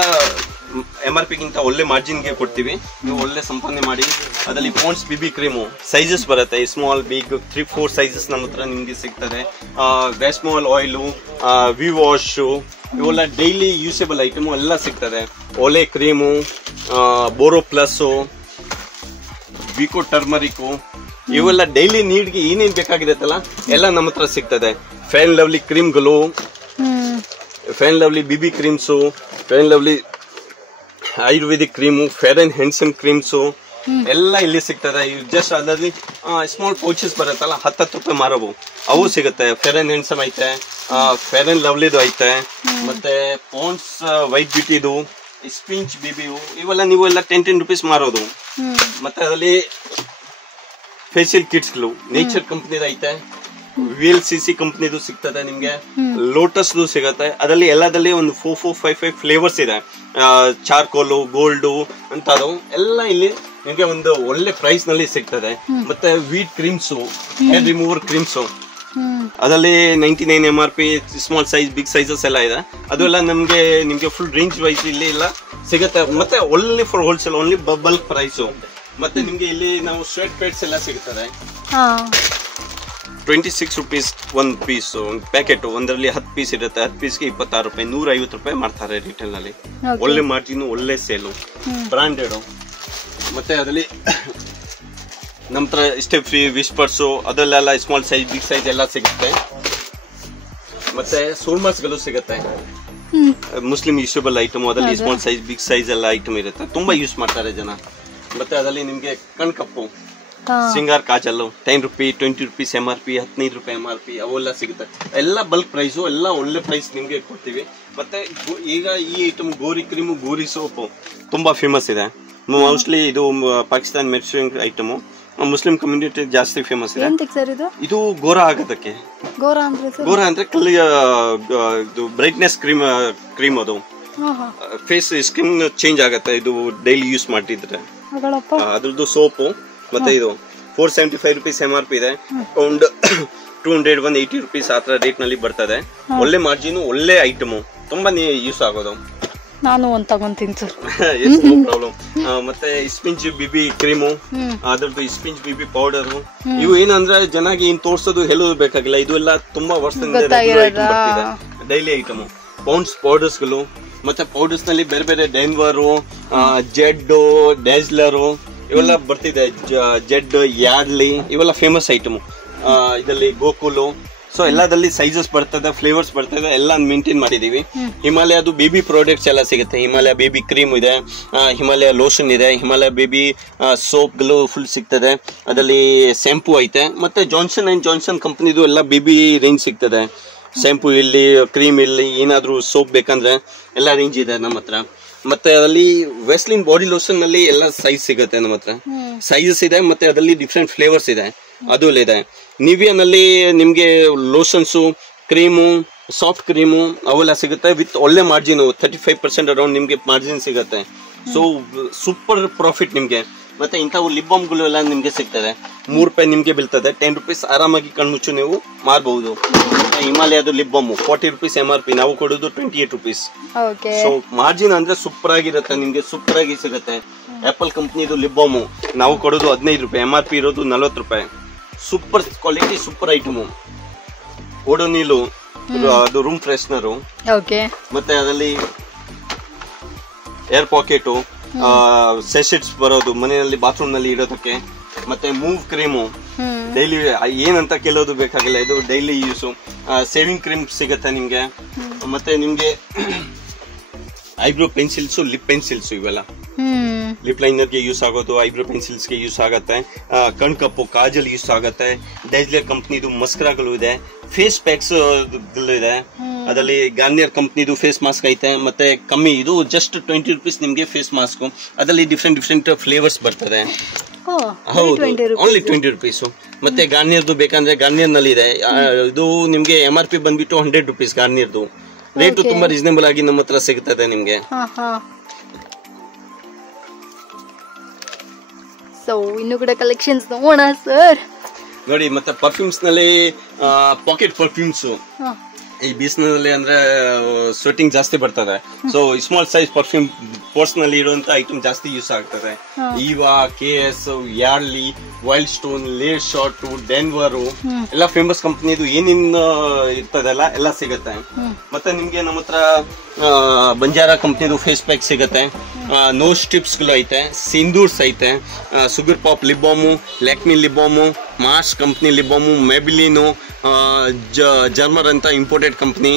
MRP ಗಿಂತ ಒಳ್ಳೆ ಮಾರ್ಜಿನ್ ಗೆ ಕೊಡ್ತೀವಿ, ನೀವು ಒಳ್ಳೆ ಸಂಪಾದನೆ ಮಾಡಿ. ಅದರಲ್ಲಿ ಪಾಂಡ್ಸ್ BB ಕ್ರೀಮು ಸೈಜಸ್ ಬರುತ್ತೆ, ಸ್ಮಾಲ್ ಬಿಗ್ 3-4 ಸೈಜಸ್ ನಮ್ಮ ಹತ್ರ ನಿಮ್ಗೆ ಸಿಗ್ತದೆ. ವ್ಯಾಸ್ಮಾಲ್ ಆಯಿಲು, ವಿ ವಾಶ್, ಇವೆಲ್ಲ ಡೈಲಿ ಯೂಸೇಬಲ್ ಐಟಮು ಎಲ್ಲ ಸಿಗ್ತದೆ. Olay cream, Boro plus, Vicco turmeric ಇವೆಲ್ಲ ಡೈಲಿ ನೀಡ್ಗೆ ಏನೇನ್ ಬೇಕಾಗಿದೆತ್ತಲ್ಲ ಎಲ್ಲ ನಮ್ಮ ಹತ್ರ ಸಿಗ್ತದೆ. ಫೇರ್ ಅಂಡ್ ಲವ್ಲಿ ಕ್ರೀಮ್ಗಳು, fair and lovely BB creams, fair and lovely ayurvedic cream, fair and handsome creams ಎಲ್ಲ ಇಲ್ಲಿ ಸಿಗ್ತದೆ. ಜಸ್ಟ್ ಅದರಲ್ಲಿ ಸ್ಮಾಲ್ ಪೌಚಸ್ ಬರುತ್ತಲ್ಲ 10 ರೂಪಾಯಿ ಮಾರವು, ಅವು ಸಿಗುತ್ತೆ. ಫೇರ್ ಅಂಡ್ ಹ್ಯಾಂಡ್ಸಮ್ ಐತೆ, ಫೇರ್ ಅಂಡ್ ಲವ್ಲಿದು ಐತೆ, ಮತ್ತೆ ಪಾಂಡ್ಸ್ ವೈಟ್ ಬ್ಯೂಟಿದು, ಸ್ಪಿಂಚ್ ಬಿಬಿ ಇವೆಲ್ಲ ನೀವು ಎಲ್ಲ 10 ರೂಪೀಸ್ ಮಾರೋದು. ಮತ್ತೆ ಅದರಲ್ಲಿ ಫೇಶಿಯಲ್ ಕಿಟ್ಸ್ಗಳು ನೇಚರ್ ಕಂಪ್ನಿದು ಐತೆ, VLCC ಕಂಪ್ನಿದು ಸಿಗ್ತದೆ ನಿಮ್ಗೆ, ಲೋಟಸ್ ಸಿಗತ್ತೆ. ಅದರಲ್ಲಿ ಎಲ್ಲದಲ್ಲಿ ಒಂದು 4-5 ಫ್ಲೇವರ್ಸ್ ಇದೆ. ಚಾರ್ಕೋಲು, ಗೋಲ್ಡು ಅಂತದು ಎಲ್ಲ ಇಲ್ಲಿ ನಿಮ್ಗೆ ಒಂದು ಒಳ್ಳೆ ಪ್ರೈಸ್ ನಲ್ಲಿ ಸಿಗ್ತದೆ. ಮತ್ತೆ Veet creams, hair remover creams, ಅದರಲ್ಲಿ 99 MRP, small size, big sizes ಎಲ್ಲ ಇದೆ. ಅದೆಲ್ಲ ನಿಮ್ಗೆ ಫುಲ್ ರೇಂಜ್ ವೈಸ್ ಇಲ್ಲಿ ಎಲ್ಲ ಸಿಗುತ್ತೆ. ಮತ್ತೆ only for wholesale, only bulk price. ಮತ್ತೆ ನಿಮ್ಗೆ ಇಲ್ಲಿ ನಾವು ಸ್ವೆಟ್ ಪ್ಯಾಡ್ಸ್ ಎಲ್ಲ ಸಿಗ್ತದೆ. 26 ರೂಪೀಸ್ ಒಂದು ಪೀಸ್, ಒಂದು ಪ್ಯಾಕೆಟ್. ಒಂದರಲ್ಲಿ 10 ಪೀಸ್ ಇರುತ್ತೆ. 10 ಪೀಸ್ಗೆ 26 ರೂಪಾಯಿ, 150 ರೂಪಾಯಿ ಮಾಡ್ತಾರೆ ರಿಟೇಲ್ ನಲ್ಲಿ. ಒಳ್ಳೆ ಮಾರ್ಜಿನ್, ಒಳ್ಳೆ ಸೇಲು, ಬ್ರಾಂಡೆಡ್. ಮತ್ತೆ ಅದರಲ್ಲಿ ನಮ್ಮ ಹತ್ರ ಇಷ್ಟೇ ಫ್ರೀ ವಿಸ್ಪರ್ಸು ಅದೆಲ್ಲ ಸ್ಮಾಲ್ ಸೈಜ್, ಬಿಗ್ ಸೈಜ್ ಎಲ್ಲ ಸಿಗುತ್ತೆ. ಮತ್ತೆ ಸೋಲ್ಮಾಸ್ಗಳು ಸಿಗುತ್ತೆ, ಮುಸ್ಲಿಂ ಯೂಸಬಲ್ ಐಟಮ್. ಅದರಲ್ಲಿ ಸ್ಮಾಲ್ ಸೈಜ್, ಬಿಗ್ ಸೈಜ್ ಎಲ್ಲ ಐಟಮ್ ಇರುತ್ತೆ, ತುಂಬಾ ಯೂಸ್ ಮಾಡ್ತಾರೆ ಜನ. ಮತ್ತೆ ಅದರಲ್ಲಿ ನಿಮ್ಗೆ ಕಣ್ಕಪ್ಪು, ಸಿಂಗಾರ್ ಕಾಜಲ್ಲು 10 ರೂಪಿ, 20 ರೂಪೀಸ್ MRP, 15 ರೂಪಾಯಿ MRP ಅವೆಲ್ಲ ಸಿಗುತ್ತೆ. ಎಲ್ಲ ಬಲ್ಕ್ ಪ್ರೈಸು, ಎಲ್ಲ ಒಳ್ಳೆ ಪ್ರೈಸ್ ನಿಮ್ಗೆ ಕೊಡ್ತೀವಿ. ಮತ್ತೆ ಈಗ ಈ ಐಟಮ್ ಗೋರಿ ಕ್ರೀಮು, ಗೋರಿ ಸೋಪು ತುಂಬಾ ಫೇಮಸ್ ಇದೆ. ಮೋಸ್ಟ್ಲಿ ಇದು Pakistan manufacturing item, Muslim community ಜಾಸ್ತಿ ಫೇಮಸ್ ಇದೆ. ಇದು ಗೋರಾ ಆಗೋದಕ್ಕೆ. ಗೋರಾ ಅಂದ್ರೆ ಬ್ರೈಟ್ನೆಸ್ ಕ್ರೀಮ್ ಅದು ಫೇಸ್ ಸ್ಕಿನ್ ಚೇಂಜ್ ಆಗತ್ತೆ ಇದು ಡೈಲಿ ಯೂಸ್ ಮಾಡ್ತಿದ್ರೆ. ಅದ್ರದ್ದು ಸೋಪು. ಮತ್ತೆ ಇದು 475 ರೂಪೀಸ್ MRP ಇದೆ. ಅರೌಂಡ್ 280 ರೂಪೀಸ್ ಆ ತರ ರೇಟ್ ನಲ್ಲಿ ಬರ್ತದೆ. ಒಳ್ಳೆ ಮಾರ್ಜಿನ್, ಒಳ್ಳೆ ಐಟಮು, ತುಂಬಾ ಯೂಸ್ ಆಗೋದು. ನಾನು ಒಂದ್ ತಗೊಂತೀನಿ ಸರ್. ಪ್ರಾಬ್ಲಮ್. ಮತ್ತೆ ಸ್ಪಿಂಚ್ ಬಿಬಿ ಕ್ರೀಮು, ಅದ್ರದ್ದು ಸ್ಪಿಂಚ್ ಬಿಬಿ ಪೌಡರ್. ಇವು ಏನಂದ್ರೆ ಜನಗೆ ಇನ್ ತೋರ್ಸೋದು ಹೇಳೋದು ಬೇಕಾಗಿಲ್ಲ, ಇದು ಎಲ್ಲ ತುಂಬಾ ವರ್ಷದಿಂದ ಡೈಲಿ ಐಟಮ್. ಪೌಂಡ್ಸ್ ಪೌಡರ್ಸ್ ಗಳು, ಮತ್ತೆ ಪೌಡರ್ಸ್ ನಲ್ಲಿ ಬೇರೆ ಬೇರೆ ಡೆನ್ವರು, ಜೆಡ್, ಡ್ಯಾಜ್ಲರು ಇವೆಲ್ಲ ಬರ್ತಿದೆ. ಜೆಡ್, ಯಾರ್ಡ್ಲಿ ಇವೆಲ್ಲ ಫೇಮಸ್ ಐಟಮ್. ಇದರಲ್ಲಿ ಗೋಕುಲು. ಸೊ ಎಲ್ಲದಲ್ಲಿ ಸೈಜಸ್ ಬರ್ತದೆ, ಫ್ಲೇವರ್ಸ್ ಬರ್ತದೆ, ಎಲ್ಲ ಮೇಂಟೈನ್ ಮಾಡಿದೀವಿ. ಹಿಮಾಲಯದು ಬೇಬಿ ಪ್ರಾಡಕ್ಟ್ಸ್ ಎಲ್ಲ ಸಿಗುತ್ತೆ. ಹಿಮಾಲಯ ಬೇಬಿ ಕ್ರೀಮ್ ಇದೆ, ಹಿಮಾಲಯ ಲೋಷನ್ ಇದೆ, ಹಿಮಾಲಯ ಬೇಬಿ ಸೋಪ್ಗಳು ಫುಲ್ ಸಿಗ್ತದೆ. ಅದರಲ್ಲಿ ಶಾಂಪೂ ಐತೆ. ಮತ್ತೆ ಜಾನ್ಸನ್ ಅಂಡ್ ಜಾನ್ಸನ್ ಕಂಪನಿದು ಎಲ್ಲ ಬೇಬಿ ರೇಂಜ್ ಸಿಗ್ತದೆ. ಶಾಂಪೂ ಇಲ್ಲಿ, ಕ್ರೀಮ್ ಇಲ್ಲಿ, ಏನಾದ್ರೂ ಸೋಪ್ ಬೇಕಂದ್ರೆ ಎಲ್ಲ ರೇಂಜ್ ಇದೆ ನಮ್ಮ ಹತ್ರ. ಮತ್ತೆ ಅದರಲ್ಲಿ ವೆಸ್ಲಿನ್ ಬಾಡಿ ಲೋಷನ್ ನಲ್ಲಿ ಎಲ್ಲ ಸೈಜ್ ಸಿಗುತ್ತೆ ನಮ್ಮ ಹತ್ರ, ಸೈಜಸ್ ಇದೆ. ಮತ್ತೆ ಅದರಲ್ಲಿ ಡಿಫ್ರೆಂಟ್ ಫ್ಲೇವರ್ಸ್ ಇದೆ, ಅದು ಇದೆ. ನಿವಿಯಾನಲ್ಲಿ ನಿಮ್ಗೆ ಲೋಷನ್ಸು, ಕ್ರೀಮು, ಸಾಫ್ಟ್ ಕ್ರೀಮು ಅವೆಲ್ಲ ಸಿಗುತ್ತೆ ವಿತ್ ಒಳ್ಳೆ ಮಾರ್ಜಿನ್. 35% ಅರೌಂಡ್ ನಿಮ್ಗೆ ಮಾರ್ಜಿನ್ ಸಿಗುತ್ತೆ. ಸೊ ಸೂಪರ್ ಪ್ರಾಫಿಟ್ ನಿಮ್ಗೆ. ಮತ್ತೆ ಇಂಥವು ಲಿಪ್ ಬಾಮ್ಗಳು ಎಲ್ಲ ನಿಮ್ಗೆ ಸಿಗ್ತದೆ. 3 ರೂಪಾಯಿ ನಿಮ್ಗೆ ಬೀಳ್ತದೆ. 10 ರೂಪೀಸ್ ಆರಾಮಾಗಿ ಕಣ್ಮುಚ್ಚು ನೀವು ಮಾರಬಹುದು. ಹಿಮಾಲಯದು ಲಿಪ್ ಬಾಮ್ 40 ರೂಪೀಸ್ MRP, ನಾವು ಕೊಡೋದು 28 ರೂಪೀಸ್. ಸೊ ಮಾರ್ಜಿನ್ ಅಂದ್ರೆ ಸೂಪರ್ ಆಗಿರುತ್ತೆ ನಿಮ್ಗೆ, ಸೂಪರ್ ಆಗಿ ಸಿಗುತ್ತೆ. ಆಪಲ್ ಕಂಪ್ನಿದು ಲಿಪ್ ಬಾಮ್ ನಾವು ಕೊಡೋದು 15 ರೂಪಾಯಿ, MRP ಇರೋದು 40 ರೂಪಾಯಿ. Super quality, super item. Odonil ಅದು ರೂಮ್ ಫ್ರೆಶ್ನರು. ಮತ್ತೆ ಅದರಲ್ಲಿ ಏರ್ ಪಾಕೆಟು, ಸೆಶೆಟ್ಸ್ ಬರೋದು ಮನೆಯಲ್ಲಿ ಬಾತ್ರೂಮ್ ನಲ್ಲಿ ಇಡೋದಕ್ಕೆ. ಮತ್ತೆ ಮೂವ್ ಕ್ರೀಮು ಡೈಲಿ ಏನಂತ ಕೇಳೋದು ಬೇಕಾಗಿಲ್ಲ, ಇದು ಡೈಲಿ ಯೂಸು. ಸೇವಿಂಗ್ ಕ್ರೀಮ್ ಸಿಗತ್ತೆ ನಿಮ್ಗೆ. ಮತ್ತೆ ನಿಮ್ಗೆ ಐಬ್ರೋ ಪೆನ್ಸಿಲ್ಸು, ಲಿಪ್ ಪೆನ್ಸಿಲ್ಸು ಇವೆಲ್ಲ ಲಿಪ್ ಲೈನರ್ ಗೆ ಯೂಸ್ ಆಗೋದು, ಐಬ್ರೋ ಪೆನ್ಸಿಲ್ಸ್ ಗೆ ಯೂಸ್ ಆಗತ್ತೆ. ಕಣ್ಕಪ್ಪು, ಕಾಜಲ್ ಯೂಸ್ ಆಗತ್ತೆ. ಡೈಜ್ಲರ್ ಕಂಪ್ನಿದು ಮಸ್ಕರಾಗಳು ಇದೆ, ಫೇಸ್ ಪ್ಯಾಕ್ಸ್ ಇದೆ. ಅದರಲ್ಲಿ ಗಾರ್ನಿಯರ್ ಕಂಪ್ನಿದು ಫೇಸ್ ಮಾಸ್ಕ್ ಐತೆ. ಮತ್ತೆ ಕಮ್ಮಿ, ಇದು ಜಸ್ಟ್ 20 ರೂಪೀಸ್ ನಿಮ್ಗೆ ಫೇಸ್ ಮಾಸ್ಕ್. ಅದರಲ್ಲಿ ಡಿಫ್ರೆಂಟ್ ಫ್ಲೇವರ್ಸ್ ಬರ್ತದೆ. ಹೌದು, ಓನ್ಲಿ 20 ರೂಪೀಸ್. ಮತ್ತೆ ಗಾರ್ನಿಯರ್ದು ಬೇಕಂದ್ರೆ ಗಾರ್ನಿಯರ್ ನಲ್ಲಿ ಇದೆ. ಇದು ನಿಮ್ಗೆ MRP ಬಂದ್ಬಿಟ್ಟು 100 ರೂಪೀಸ್. ಗಾರ್ನಿಯರ್ದು ರೇಟು ತುಂಬಾ ರೀಸನೇಬಲ್ ಆಗಿ ನಮ್ಮ ಹತ್ರ ಸಿಗ್ತದೆ ನಿಮ್ಗೆ. ಇನ್ನು ಕೂಡ ಕಲೆಕ್ಷನ್ಸ್ ನೋಡೋಣ ಸರ್. ನೋಡಿ, ಮತ್ತೆ ಪರ್ಫ್ಯೂಮ್ಸ್ ನಲ್ಲಿ ಪಾಕೆಟ್ ಪರ್ಫ್ಯೂಮ್ಸ್ ಈ ಬಿಸಿನಲ್ಲಿ ಅಂದ್ರೆ ಸ್ವೆಟಿಂಗ್ ಜಾಸ್ತಿ ಬರ್ತದೆ. So small size perfume purse ನಲ್ಲಿ ಇರುವಂತ ಐಟಮ್ ಜಾಸ್ತಿ ಯೂಸ್ ಆಗ್ತದೆ. ಈವಾ, KS, Yardley, wild stone, lair short, Denver ಎಲ್ಲ ಫೇಮಸ್ ಕಂಪನಿದು ಏನೇನ್ ಇರ್ತದಲ್ಲ ಎಲ್ಲ ಸಿಗತ್ತೆ. ಮತ್ತೆ ನಿಮ್ಗೆ ನಮ್ಮ ಹತ್ರ ಬಂಜಾರಾ ಕಂಪನಿದು ಫೇಸ್ ಪ್ಯಾಕ್ ಸಿಗತ್ತೆ. ನೋಸ್ ಟಿಪ್ಸ್ಗಳು ಐತೆ, ಸಿಂದೂರ್ಸ್ ಐತೆ, Sugar Pop lip balm, Lakme lip balm, Mars company lip balm, Maybelline, ಜರ್ಮರ್ ಅಂತ ಇಂಪೋರ್ಟೆಡ್ ಕಂಪ್ನಿ,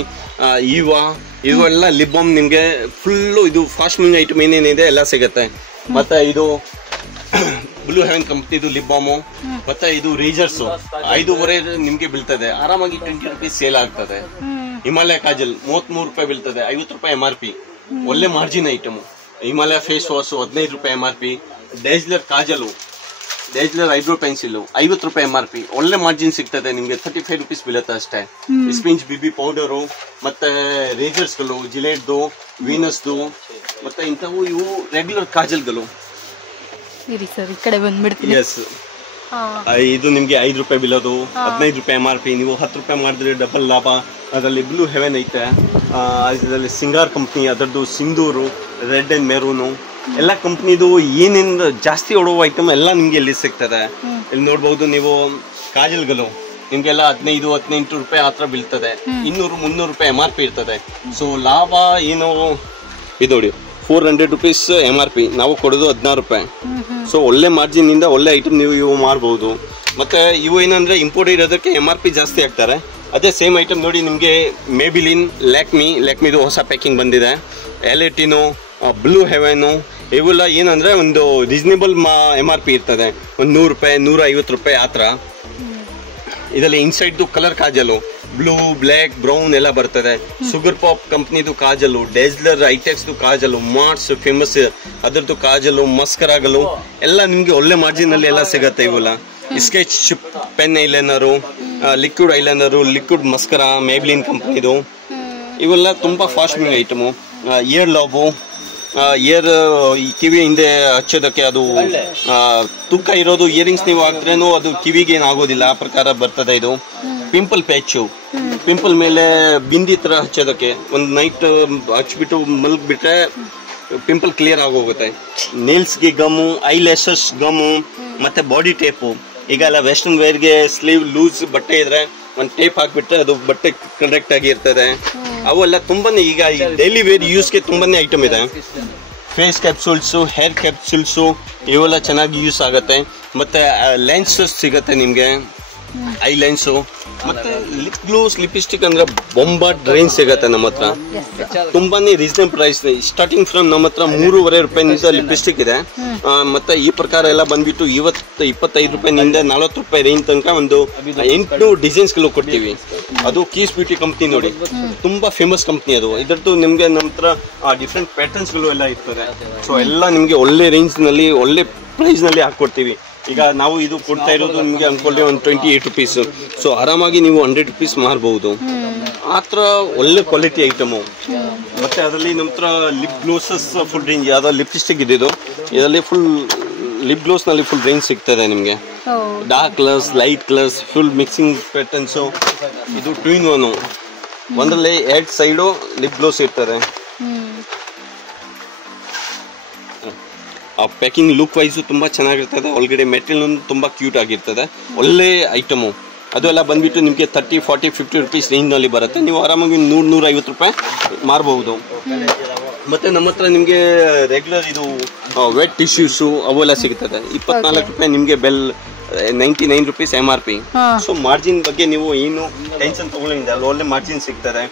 ಇವೆಲ್ಲ ಲಿಪ್ ಬಾಮ್ ನಿಮಗೆ ಫುಲ್ಲು ಇದು ಫಾಸ್ಟ್ ಮೂವಿಂಗ್ ಐಟಮ್ ಏನೇನಿದೆ ಎಲ್ಲ ಸಿಗುತ್ತೆ. ಮತ್ತೆ ಇದು ಬ್ಲೂ ಹೆವೆನ್ ಕಂಪ್ನಿದು ಲಿಪ್ ಬಾಮು, ಮತ್ತೆ ಇದು ರೇಜರ್ಸ್ 5.5 ನಿಮ್ಗೆ ಬೀಳ್ತದೆ, ಆರಾಮಾಗಿ 20 ರೂಪೀಸ್ ಸೇಲ್ ಆಗ್ತದೆ. ಹಿಮಾಲಯ ಕಾಜಲ್ 33 ರೂಪಾಯಿ ಬೀಳ್ತದೆ, 50 ರೂಪಾಯಿ MRP, ಒಳ್ಳೆ margin item. Himalaya face wash 15 ರೂಪಾಯಿ MRP. ಡೇಜ್ಲರ್ ಕಾಜಲು, ಡೇಜ್ಲರ್ ಐಬ್ರೋ ಪೆನ್ಸಿಲ್ 50 ರೂಪಾಯಿ MRP, ಒಳ್ಳೆ ಮಾರ್ಜಿನ್ ಸಿಗ್ತದೆ ನಿಮ್ಗೆ, 35 ರೂಪೀಸ್ ಬೀಳುತ್ತೆ ಅಷ್ಟೇ. ಸ್ಪಿಂಚ್ ಬಿಬಿ ಪೌಡರು, ಮತ್ತೆ ರೇಜರ್ಸ್ಗಳು, ಜಿಲೆಟ್ದು, ವೀನಸ್ದು, ಮತ್ತೆ ಇಂಥವು ಇವು ರೆಗ್ಯುಲರ್ ಕಾಜಲ್ಗಳು. ಎಸ್, ಇದು ನಿಮ್ಗೆ 5 ರೂಪಾಯಿ ಬೀಳೋದು, 15 ರೂಪಾಯಿ MRP. ನೀವು 10 ರೂಪಾಯಿ ಮಾಡಿದ್ರೆ ಡಬಲ್ ಲಾಭ. ಅದರಲ್ಲಿ ಬ್ಲೂ ಹೆವೆನ್ ಐತೆ, ಅದರಲ್ಲಿ ಸಿಂಗಾರ್ ಕಂಪ್ನಿ, ಅದರದ್ದು ಸಿಂಧೂರು, ರೆಡ್ ಅಂಡ್ ಮೆರೂನು, ಎಲ್ಲ ಕಂಪ್ನಿದು ಏನೇನು ಜಾಸ್ತಿ ಓಡುವ ಐಟಮ್ ಎಲ್ಲ ನಿಮ್ಗೆ ಇಲ್ಲಿ ಸಿಗ್ತದೆ. ಇಲ್ಲಿ ನೋಡ್ಬಹುದು ನೀವು ಕಾಜಲ್ಗಳು ನಿಮ್ಗೆಲ್ಲ 15-18 ರೂಪಾಯಿ ಹತ್ರ ಬೀಳ್ತದೆ, 200-300 ರೂಪಾಯಿ MRP ಇರ್ತದೆ. ಸೊ ಲಾಭ ಏನು ಇದು ನೋಡಿ, 400 ರೂಪೀಸ್ MRP, ನಾವು ಕೊಡೋದು 16 ರೂಪಾಯಿ. ಸೊ ಒಳ್ಳೆ ಮಾರ್ಜಿನ್ ಇಂದ ಒಳ್ಳೆ ಐಟಮ್ ನೀವು ಇವು ಮಾಡ್ಬೋದು. ಮತ್ತೆ ಇವು ಏನಂದ್ರೆ ಇಂಪೋರ್ಟ್ ಇರೋದಕ್ಕೆ MRP ಜಾಸ್ತಿ ಹಾಕ್ತಾರೆ. ಅದೇ ಸೇಮ್ ಐಟಮ್ ನೋಡಿ ನಿಮಗೆ ಮೇಬಿಲಿನ್, ಲ್ಯಾಕ್ಮಿದು ಹೊಸ ಪ್ಯಾಕಿಂಗ್ ಬಂದಿದೆ, ಎಲೆಟಿನೋ, ಬ್ಲೂ ಹೆವೆನು, ಇವೆಲ್ಲ ಏನಂದ್ರೆ ಒಂದು ರೀಸನೇಬಲ್ MRP ಇರ್ತದೆ, ಒಂದು 100 ರೂಪಾಯಿ 150 ರೂಪಾಯಿ ಆ ಥರ. ಇದರಲ್ಲಿ ಇನ್ಸೈಡ್ದು colour kajal blue, black, brown ಎಲ್ಲ ಬರ್ತದೆ. ಸುಗರ್ ಪಾಪ್ ಕಂಪ್ನಿದು ಕಾಜಲು, ಡೇಜ್ಲರ್ ಐಟೆಕ್ಸ್ದು ಕಾಜಲು, ಮಾರ್ಸ್ ಫೇಮಸ್ ಅದರದ್ದು ಕಾಜಲು, ಮಸ್ಕರಾಗಲು ಎಲ್ಲ ನಿಮ್ಗೆ ಒಳ್ಳೆ ಮಾರ್ಜಿನ್ ಅಲ್ಲಿ ಎಲ್ಲ ಸಿಗತ್ತೆ. ಇವೆಲ್ಲ sketch pen eyeliner, liquid eyeliner, liquid mascara, Maybelline ಕಂಪ್ನಿದು, ಇವೆಲ್ಲ ತುಂಬಾ fast moving item. Ear lobe, ear ಕಿವಿ ಹಿಂದೆ ಹಚ್ಚೋದಕ್ಕೆ ಅದು ತೂಕ ಇರೋದು ಇಯರಿಂಗ್ಸ್ ನೀವು ಹಾಕಿದ್ರೇನು ಅದು ಕಿವಿಗೆ ಏನು ಆಗೋದಿಲ್ಲ, ಆ ಪ್ರಕಾರ ಬರ್ತದೆ. ಇದು ಪಿಂಪಲ್ ಪ್ಯಾಚು, ಪಿಂಪಲ್ ಮೇಲೆ ಬಿಂದಿ ತರ ಹಚ್ಚೋದಕ್ಕೆ ಒಂದು ನೈಟ್ ಹಚ್ಬಿಟ್ಟು ಮಲ್ಗ್ಬಿಟ್ರೆ ಪಿಂಪಲ್ ಕ್ಲಿಯರ್ ಆಗೋಗುತ್ತೆ. ನೇಲ್ಸ್ಗೆ ಗಮ್ಮು, ಐ ಲ್ಯಾಶಸ್ ಗಮ್ಮು, ಮತ್ತೆ ಬಾಡಿ ಟೇಪು. ಈಗ ಎಲ್ಲ ವೆಸ್ಟರ್ನ್ ವೇರ್ಗೆ ಸ್ಲೀವ್ ಲೂಸ್ ಬಟ್ಟೆ ಇದ್ರೆ ಒಂದು ಟೇಪ್ ಹಾಕ್ಬಿಟ್ರೆ ಅದು ಬಟ್ಟೆ ಕರೆಕ್ಟ್ ಆಗಿ ಇರ್ತದೆ. ಅವೆಲ್ಲ ತುಂಬಾನೇ ಈಗ ಡೈಲಿ ವೇರ್ ಯೂಸ್ಗೆ ತುಂಬಾನೇ ಐಟಮ್ ಇದೆ. ಫೇಸ್ ಕ್ಯಾಪ್ಸೂಲ್ಸು, ಹೇರ್ ಕ್ಯಾಪ್ಸೂಲ್ಸು ಇವೆಲ್ಲ ಚೆನ್ನಾಗಿ ಯೂಸ್ ಆಗುತ್ತೆ. ಮತ್ತೆ ಲೆನ್ಸಸ್ ಸಿಗುತ್ತೆ ನಿಮಗೆ, ಐ ಲೆನ್ಸು, ಮತ್ತೆ ಲಿಪ್ ಗ್ಲೋಸ್, ಲಿಪ್ಸ್ಟಿಕ್ ಅಂದ್ರೆ ಬೊಂಬಾಟ್ ರೇಂಜ್ ಸಿಗತ್ತೆ ನಮ್ಮ ಹತ್ರ. ತುಂಬಾನೇ ರೀಸನೇಬಲ್ ಪ್ರೈಸ್, ಸ್ಟಾರ್ಟಿಂಗ್ ಫ್ರಮ್ ನಮ್ಮ ಹತ್ರ 3.5 ರೂಪಾಯಿನಿಂದ ಲಿಪ್ಸ್ಟಿಕ್ ಇದೆ. ಮತ್ತೆ ಈ ಪ್ರಕಾರ ಎಲ್ಲ ಬಂದ್ಬಿಟ್ಟು 25 ರೂಪಾಯಿನಿಂದ 40 ರೂಪಾಯಿ ರೇಂಜ್ ತನಕ ಒಂದು 8 ಡಿಸೈನ್ಸ್ ಗಳು ಕೊಡ್ತೀವಿ. ಅದು ಕೀಸ್ ಬ್ಯೂಟಿ ಕಂಪ್ನಿ ನೋಡಿ, ತುಂಬಾ ಫೇಮಸ್ ಕಂಪ್ನಿ ಅದು. ಇದರದ್ದು ನಿಮ್ಗೆ ನಮ್ಮ ಹತ್ರ ಡಿಫ್ರೆಂಟ್ ಪ್ಯಾಟರ್ನ್ಸ್ ಗಳು ಎಲ್ಲ ಇರ್ತದೆ. ಸೊ ಎಲ್ಲ ನಿಮ್ಗೆ ಒಳ್ಳೆ ರೇಂಜ್ ನಲ್ಲಿ ಒಳ್ಳೆ ಪ್ರೈಸ್ ನಲ್ಲಿ ಹಾಕೊಡ್ತೀವಿ. ಈಗ ನಾವು ಇದು ಕೊಡ್ತಾ ಇರೋದು ನಿಮಗೆ ಅನ್ಕೊಳ್ಳಿ ಒಂದು 28 ರೂಪೀಸ್. ಸೊ ಆರಾಮಾಗಿ ನೀವು 100 ರೂಪೀಸ್ ಮಾರ್ಬಹುದು. ಆ ಥರ ಒಳ್ಳೆ ಕ್ವಾಲಿಟಿ ಐಟಮು. ಮತ್ತೆ ಅದರಲ್ಲಿ ನಮ್ಮ ಹತ್ರ ಲಿಪ್ ಗ್ಲೋಸಸ್ ಫುಲ್ ರೇಂಜ್, ಯಾವ್ದೋ ಲಿಪ್ಸ್ಟಿಕ್ ಇದ್ದಿದ್ದು ಇದರಲ್ಲಿ ಫುಲ್ ಲಿಪ್ ಗ್ಲೋಸ್ ನಲ್ಲಿ ಫುಲ್ ರೇಂಜ್ ಸಿಗ್ತದೆ ನಿಮಗೆ. Dark colours, light colours, full mixing patterns. ಇದು 2 in 1, ಒಂದರಲ್ಲಿ 2 ಸೈಡು ಲಿಪ್ ಗ್ಲೋಸ್ ಇರ್ತದೆ. ಆ ಪ್ಯಾಕಿಂಗ್ ಲುಕ್ ವೈಸು ತುಂಬ ಚೆನ್ನಾಗಿರ್ತದೆ. ಒಳಗಡೆ ಮೆಟೀರಿಯಲ್ ತುಂಬ ಕ್ಯೂಟ್ ಆಗಿರ್ತದೆ. ಒಳ್ಳೆ ಐಟಮು. ಅದು ಎಲ್ಲ ಬಂದ್ಬಿಟ್ಟು ನಿಮಗೆ 30, 40, 50 ರೂಪೀಸ್ ರೇಂಜ್ನಲ್ಲಿ ಬರುತ್ತೆ. ನೀವು ಆರಾಮಾಗಿ 100-150 ರೂಪಾಯಿ ಮಾರ್ಬಹುದು. ಮತ್ತೆ ನಮ್ಮ ಹತ್ರ ನಿಮಗೆ ರೆಗ್ಯುಲರ್ ಇದು ವೆಟ್ ಟಿಶ್ಯೂಸು ಅವೆಲ್ಲ ಸಿಗ್ತದೆ. 24 ರೂಪಾಯಿ ನಿಮಗೆ bell, 99 rupees MRP. So margin ಬಗ್ಗೆ ನೀವು ಏನು ಟೆನ್ಷನ್ ತಗೊಳ್ಳಿಲ್ಲ, ಅಲ್ಲಿ ಒಳ್ಳೆ ಮಾರ್ಜಿನ್ ಸಿಗ್ತದೆ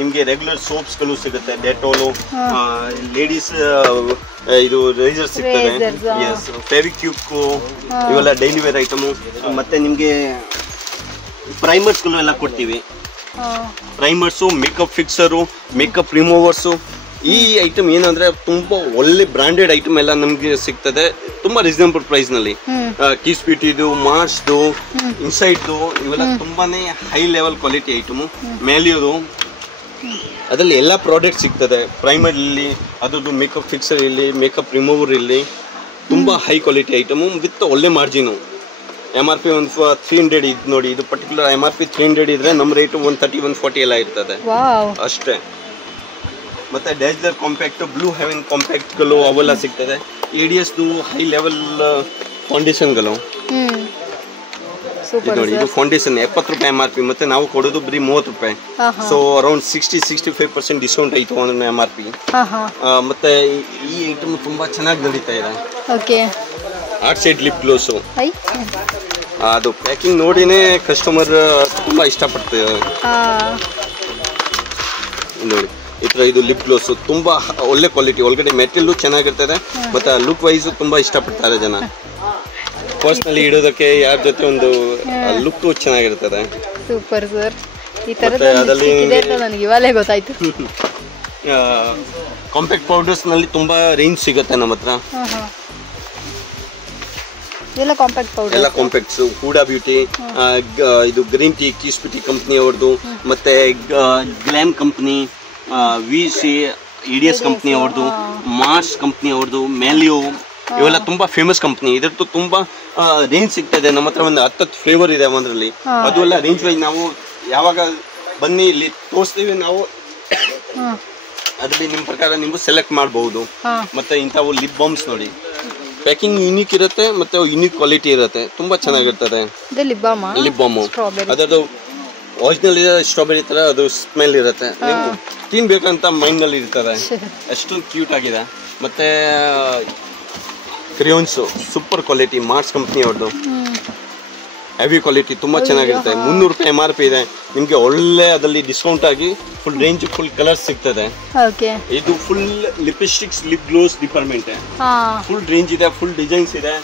ನಿಮಗೆ. ರೆಗ್ಯುಲರ್ ಸೋಪ್ಸ್ಗಳು ಸಿಗುತ್ತೆ, ಡೆಟೋಲು, ಲೇಡೀಸ್ ಇದು ರೇಜರ್ ಸಿಗ್ತದೆ, ಎಸ್, ಫೆವಿಕ್ವಿಕ್ಕು ಇವೆಲ್ಲ ಡೈಲಿ ವೇರ್ ಐಟಮು. ಮತ್ತೆ ನಿಮಗೆ ಪ್ರೈಮರ್ಸ್ಗಳು ಎಲ್ಲ ಕೊಡ್ತೀವಿ. ಪ್ರೈಮರ್ಸು, ಮೇಕಪ್ ಫಿಕ್ಸರು, ಮೇಕಪ್ ರಿಮೂವರ್ಸು. ಈ ಐಟಮ್ ಏನಂದ್ರೆ ತುಂಬಾ ಒಳ್ಳೆ ಬ್ರಾಂಡೆಡ್ ಐಟಮ್ ಎಲ್ಲ ನಮ್ಗೆ ಸಿಗ್ತದೆ ತುಂಬಾ ರೀಸನಬಲ್ ಪ್ರೈಸ್ ನಲ್ಲಿ. ಕೀಸ್ ಬ್ಯೂಟಿದು, ಮಾರ್ಸ್ದು, ಇನ್ಸೈಡ್ದು ಇವೆಲ್ಲ ತುಂಬಾನೇ ಹೈ ಲೆವೆಲ್ ಕ್ವಾಲಿಟಿ ಐಟಮು. ಮ್ಯಾಲಿಯೋದು ಅದರಲ್ಲಿ ಎಲ್ಲ ಪ್ರಾಡಕ್ಟ್ ಸಿಗ್ತದೆ. ಪ್ರೈಮರ್ ಇಲ್ಲಿ, ಅದ್ರದ್ದು ಮೇಕಪ್ ಫಿಕ್ಸರ್ ಇಲ್ಲಿ, ಮೇಕಪ್ ರಿಮೂವರ್ ಇಲ್ಲಿ, ತುಂಬಾ ಹೈ ಕ್ವಾಲಿಟಿ ಐಟಮು ವಿತ್ ಒಳ್ಳೆ ಮಾರ್ಜಿನು. MRP ಒಂದು 300 ಇದು ನೋಡಿ, ಇದು ಪರ್ಟಿಕ್ಯುಲರ್ MRP 300 ಇದ್ರೆ ನಮ್ಮ ರೇಟ್ 130, 140 ಎಲ್ಲ ಇರ್ತದೆ ಅಷ್ಟೇ. ಮತ್ತೆ ಡೇಜ್ಲರ್ ಕಾಂಪ್ಯಾಕ್ಟ್, ಬ್ಲೂ ಹೆವೆನ್ ಕಾಂಪ್ಯಾಕ್ಟ್ಗಳು ಅವೆಲ್ಲ ಸಿಗ್ತದೆ. ADSದು ಹೈ ಲೆವೆಲ್ ಫೌಂಡೇಶನ್ಗಳು. ನೋಡಿ ಇದು ಫೌಂಡೇಶನ್ 70 ರೂಪಾಯಿ MRP, ಮತ್ತೆ ನಾವು ಕೊಡೋದು ಬರೀ 30 ರೂಪಾಯಿ. ಸೊ ಅರೌಂಡ್ 60-65% ಡಿಸ್ಕೌಂಟ್ ಆಯ್ತು ಒಂದು MRP. ಮತ್ತೆ ಈ ಐಟಮ್ ತುಂಬಾ ಚೆನ್ನಾಗಿ ನಡೀತಾ ಇದೆ. ಆರ್ಟ್ ಸೈಡ್ ಲಿಪ್ ಗ್ಲೋಸ್, ಅದು ಪ್ಯಾಕಿಂಗ್ ನೋಡಿನೇ ಕಸ್ಟಮರ್ ತುಂಬಾ ಇಷ್ಟಪಡ್ತಾರೆ. ನೋಡಿ ಈ ತರ ಇದು ಲಿಪ್ ಗ್ಲೋಸ್ ತುಂಬಾ ಒಳ್ಳೆ ಕ್ವಾಲಿಟಿ, ಒಳಗಡೆ ಮೆಟೀರಿಯಲ್ ಚೆನ್ನಾಗಿರ್ತದೆ, ಮತ್ತೆ ಲುಕ್ ವೈಸ್ ತುಂಬಾ ಇಷ್ಟಪಡ್ತಾರೆ ಜನ. ಪರ್ಸನಲಿ ಇಡೋದಕ್ಕೆ ಯಾರ ಜೊತೆ ಒಂದು ಲುಕ್ ಚೆನ್ನಾಗಿರ್ತದೆ. ಸೂಪರ್ ಸರ್, ಈ ತರದ ನನಗೆ ಇವಾಗಲೇ ಗೊತ್ತಾಯ್ತು. ಕಾಂಪ್ಯಾಕ್ಟ್ ಪೌಡರ್ಸ್ ನಲ್ಲಿ ತುಂಬಾ ರೇಂಜ್ ಸಿಗುತ್ತೆ ನಮ್ಮ ಹತ್ರ. ಎಲ್ಲ ಕಾಂಪ್ಯಾಕ್ಟ್ ಪೌಡರ್, ಎಲ್ಲ ಕಾಂಪ್ಯಾಕ್ಟ್ಸ್. ಹೂಡಾ ಬ್ಯೂಟಿ, ಇದು green tea keys beauty company ಅವ್ರದ್ದು, ಮತ್ತೆ glam company, VC EDS company ಅವ್ರದ್ದು, ಮಾರ್ಸ್ ಕಂಪ್ನಿ ಅವ್ರದ್ದು, ಮ್ಯಾಲಿಯೋ, ಇವೆಲ್ಲ ತುಂಬಾ ಫೇಮಸ್ ಕಂಪ್ನಿ. ಇದ್ರದ್ದು ತುಂಬಾ ರೇಂಜ್ ಸಿಗ್ತದೆ. ನಮ್ಮ ಹತ್ರ ಒಂದು 10 ಫ್ಲೇವರ್ ಇದೆ ಒಂದ್ರಲ್ಲಿ. ಅದು ಎಲ್ಲ ರೇಂಜ್ ವೈಸ್ ನಾವು ಯಾವಾಗ ಬನ್ನಿ ಇಲ್ಲಿ ತೋರಿಸ್ತೀವಿ ನಾವು, ಅದ್ರಲ್ಲಿ ನಿಮ್ಮ ಪ್ರಕಾರ ನೀವು ಸೆಲೆಕ್ಟ್ ಮಾಡಬಹುದು. ಮತ್ತೆ ಇಂಥವು ಲಿಪ್ ಬಾಮ್ಸ್ ನೋಡಿ, ಪ್ಯಾಕಿಂಗ್ ಯೂನಿಕ್ ಇರುತ್ತೆ, ಮತ್ತೆ ಯೂನಿಕ್ ಕ್ವಾಲಿಟಿ ಇರುತ್ತೆ, ತುಂಬಾ ಚೆನ್ನಾಗಿರ್ತದೆ. ಲಿಪ್ ಬಾಮ್ ಅದರದ್ದು ಒರಿಜಿನಲ್ ಸ್ಟ್ರಾಬೆರಿ ತರ ಅದು ಸ್ಮೆಲ್ ಇರುತ್ತೆ, ನೀವು ತಿನ್ಬೇಕಂತ ಮೈಂಡ್ ನಲ್ಲಿ ಇರ್ತದೆ. ಅಷ್ಟೊಂದು ಕ್ಯೂಟ್ ಆಗಿದೆ. ಮತ್ತೆ ಕ್ರಿಯೋನ್ಸ್ ಸೂಪರ್ ಕ್ವಾಲಿಟಿ, ಮಾರ್ಸ್ ಕಂಪ್ನಿ ಅವ್ರದ್ದು, ಹೆವಿ ಕ್ವಾಲಿಟಿ, ತುಂಬಾ ಚೆನ್ನಾಗಿರುತ್ತೆ. 300 ರೂಪಾಯಿ MRP ಇದೆ. ನಿಮ್ಗೆ ಒಳ್ಳೆ ಅದರಲ್ಲಿ ಡಿಸ್ಕೌಂಟ್ ಆಗಿ ಫುಲ್ ರೇಂಜ್, ಫುಲ್ ಕಲರ್ಸ್ ಸಿಗ್ತದೆ. ಇದು full lipsticks lip glows department, full range ಇದೆ, ಫುಲ್ ಡಿಸೈನ್ಸ್ ಇದೆ.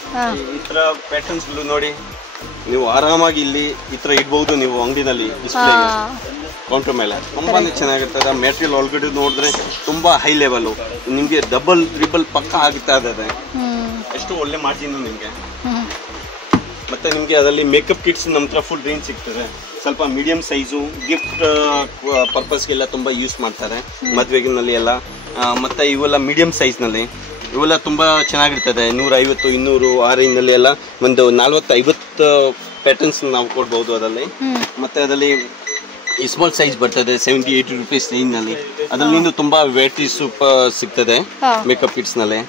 ಈ ತರ ಪ್ಯಾಟರ್ನ್ಸ್ ಗಳು ನೋಡಿ, ನೀವು ಆರಾಮಾಗಿ ಇಲ್ಲಿ ಈ ತರ ಇಡ್ಬಹುದು. ನೀವು ಅಂಗಡಿನಲ್ಲಿ ಡಿಸ್ಪ್ಲೇ ಕೌಂಟರ್ ಮೇಲೆ ತುಂಬಾನೇ ಚೆನ್ನಾಗಿರ್ತದೆ. ಮೆಟೀರಿಯಲ್ ಒಳಗಡೆ ನೋಡಿದ್ರೆ ತುಂಬಾ ಹೈ ಲೆವೆಲ್, ನಿಮ್ಗೆ ಡಬಲ್ ಟ್ರಿಬಲ್ ಪಕ್ಕ ಆಗ್ತಾ ಇದೆ. ಎಷ್ಟು ಒಳ್ಳೆ ಮಾರ್ಜಿನ್ ನಿಮ್ಗೆ. ಮತ್ತೆ ನಿಮ್ಗೆ ಅದರಲ್ಲಿ ಮೇಕಪ್ ಕಿಟ್ಸ್ ನಮ್ಮ ಹತ್ರ ಫುಲ್ ರೇಂಜ್ ಸಿಗ್ತದೆ. ಸ್ವಲ್ಪ ಮೀಡಿಯಂ ಸೈಜು, ಗಿಫ್ಟ್ ಪರ್ಪಸ್ಗೆಲ್ಲ ತುಂಬಾ ಯೂಸ್ ಮಾಡ್ತಾರೆ ಮದುವೆಗಿನಲ್ಲಿ ಎಲ್ಲ. ಮತ್ತೆ ಇವೆಲ್ಲ ಮೀಡಿಯಂ ಸೈಜ್ ನಲ್ಲಿ, ಇವೆಲ್ಲ ತುಂಬಾ ಚೆನ್ನಾಗಿರ್ತದೆ. 150, 200 ಆ ರೇಂಜ್ ನಲ್ಲಿ ಎಲ್ಲ ಒಂದು 40-50 ಪ್ಯಾಟರ್ನ್ಸ್ ನಾವು ಕೊಡ್ಬಹುದು ಅದರಲ್ಲಿ. ಮತ್ತೆ ಅದರಲ್ಲಿ ಈ ಸ್ಮಾಲ್ ಸೈಜ್ ಬರ್ತದೆ 70-80 ರೂಪೀಸ್ ರೇಂಜ್ ನಲ್ಲಿ. ಅದರಲ್ಲಿ ತುಂಬಾ ವೆರೈಟಿ ಸೂಪರ್ ಸಿಗ್ತದೆ ಮೇಕಪ್ ಕಿಟ್ಸ್ ನಲ್ಲಿ.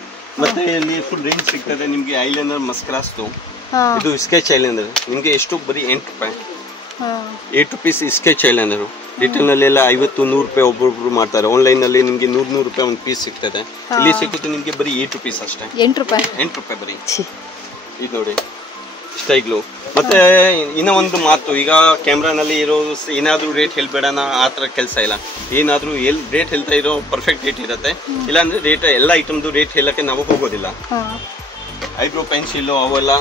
ಮತ್ತೆ ಇಲ್ಲಿ ಫುಲ್ ರೇಂಜ್ ಸಿಗ್ತದೆ ನಿಮ್ಗೆ. ಐಲೈನರ್, ಮಸ್ಕರಾಸ್ದು, ಇದು ಸ್ಕೆಚ್ ಐಲೈನರ್ ನಿಮ್ಗೆ ಎಷ್ಟು ಬರೀ 8 ರೂಪಾಯಿ, 8 ರೂಪೀಸ್ ಸ್ಕೆಚ್ ಐಲೈನರ್. ರಿಟೇಲ್ ನಲ್ಲಿ ಎಲ್ಲ 50-100 ರೂಪಾಯಿ ಒಬ್ಬೊಬ್ರು ಮಾಡ್ತಾರೆ. ಆನ್ಲೈನ್ ನಲ್ಲಿ ನಿಮ್ಗೆ 100 ರೂಪಾಯಿ ಒಂದು ಪೀಸ್ ಸಿಗ್ತದೆ. ಇಲ್ಲಿ ಸಿಗುತ್ತೆ ನಿಮ್ಗೆ ಬರೀ 8 ರೂಪೀಸ್ ಅಷ್ಟೇ. 8 ರೂಪಾಯಿ ಬರೀ. ಇದು ನೋಡಿ ಸ್ಟೈಗ್ಲು. ಮತ್ತೆ ಇನ್ನೂ ಒಂದು ಮಾತು, ಈಗ ಕ್ಯಾಮ್ರಾನಲ್ಲಿ ಇರೋ ಏನಾದ್ರೂ ರೇಟ್ ಹೇಳ್ಬೇಡಣ ಆ ಥರ ಕೆಲಸ ಇಲ್ಲ. ಏನಾದ್ರೂ ರೇಟ್ ಹೇಳ್ತಾ ಇರೋ ಪರ್ಫೆಕ್ಟ್ ರೇಟ್ ಇರುತ್ತೆ. ಇಲ್ಲಾಂದ್ರೆ ರೇಟ್ ಎಲ್ಲ ಐಟಮ್ದು ರೇಟ್ ಹೇಳಕ್ಕೆ ನಾವು ಹೋಗೋದಿಲ್ಲ. ಐಬ್ರೋ ಪೆನ್ಸಿಲ್ ಅವೆಲ್ಲ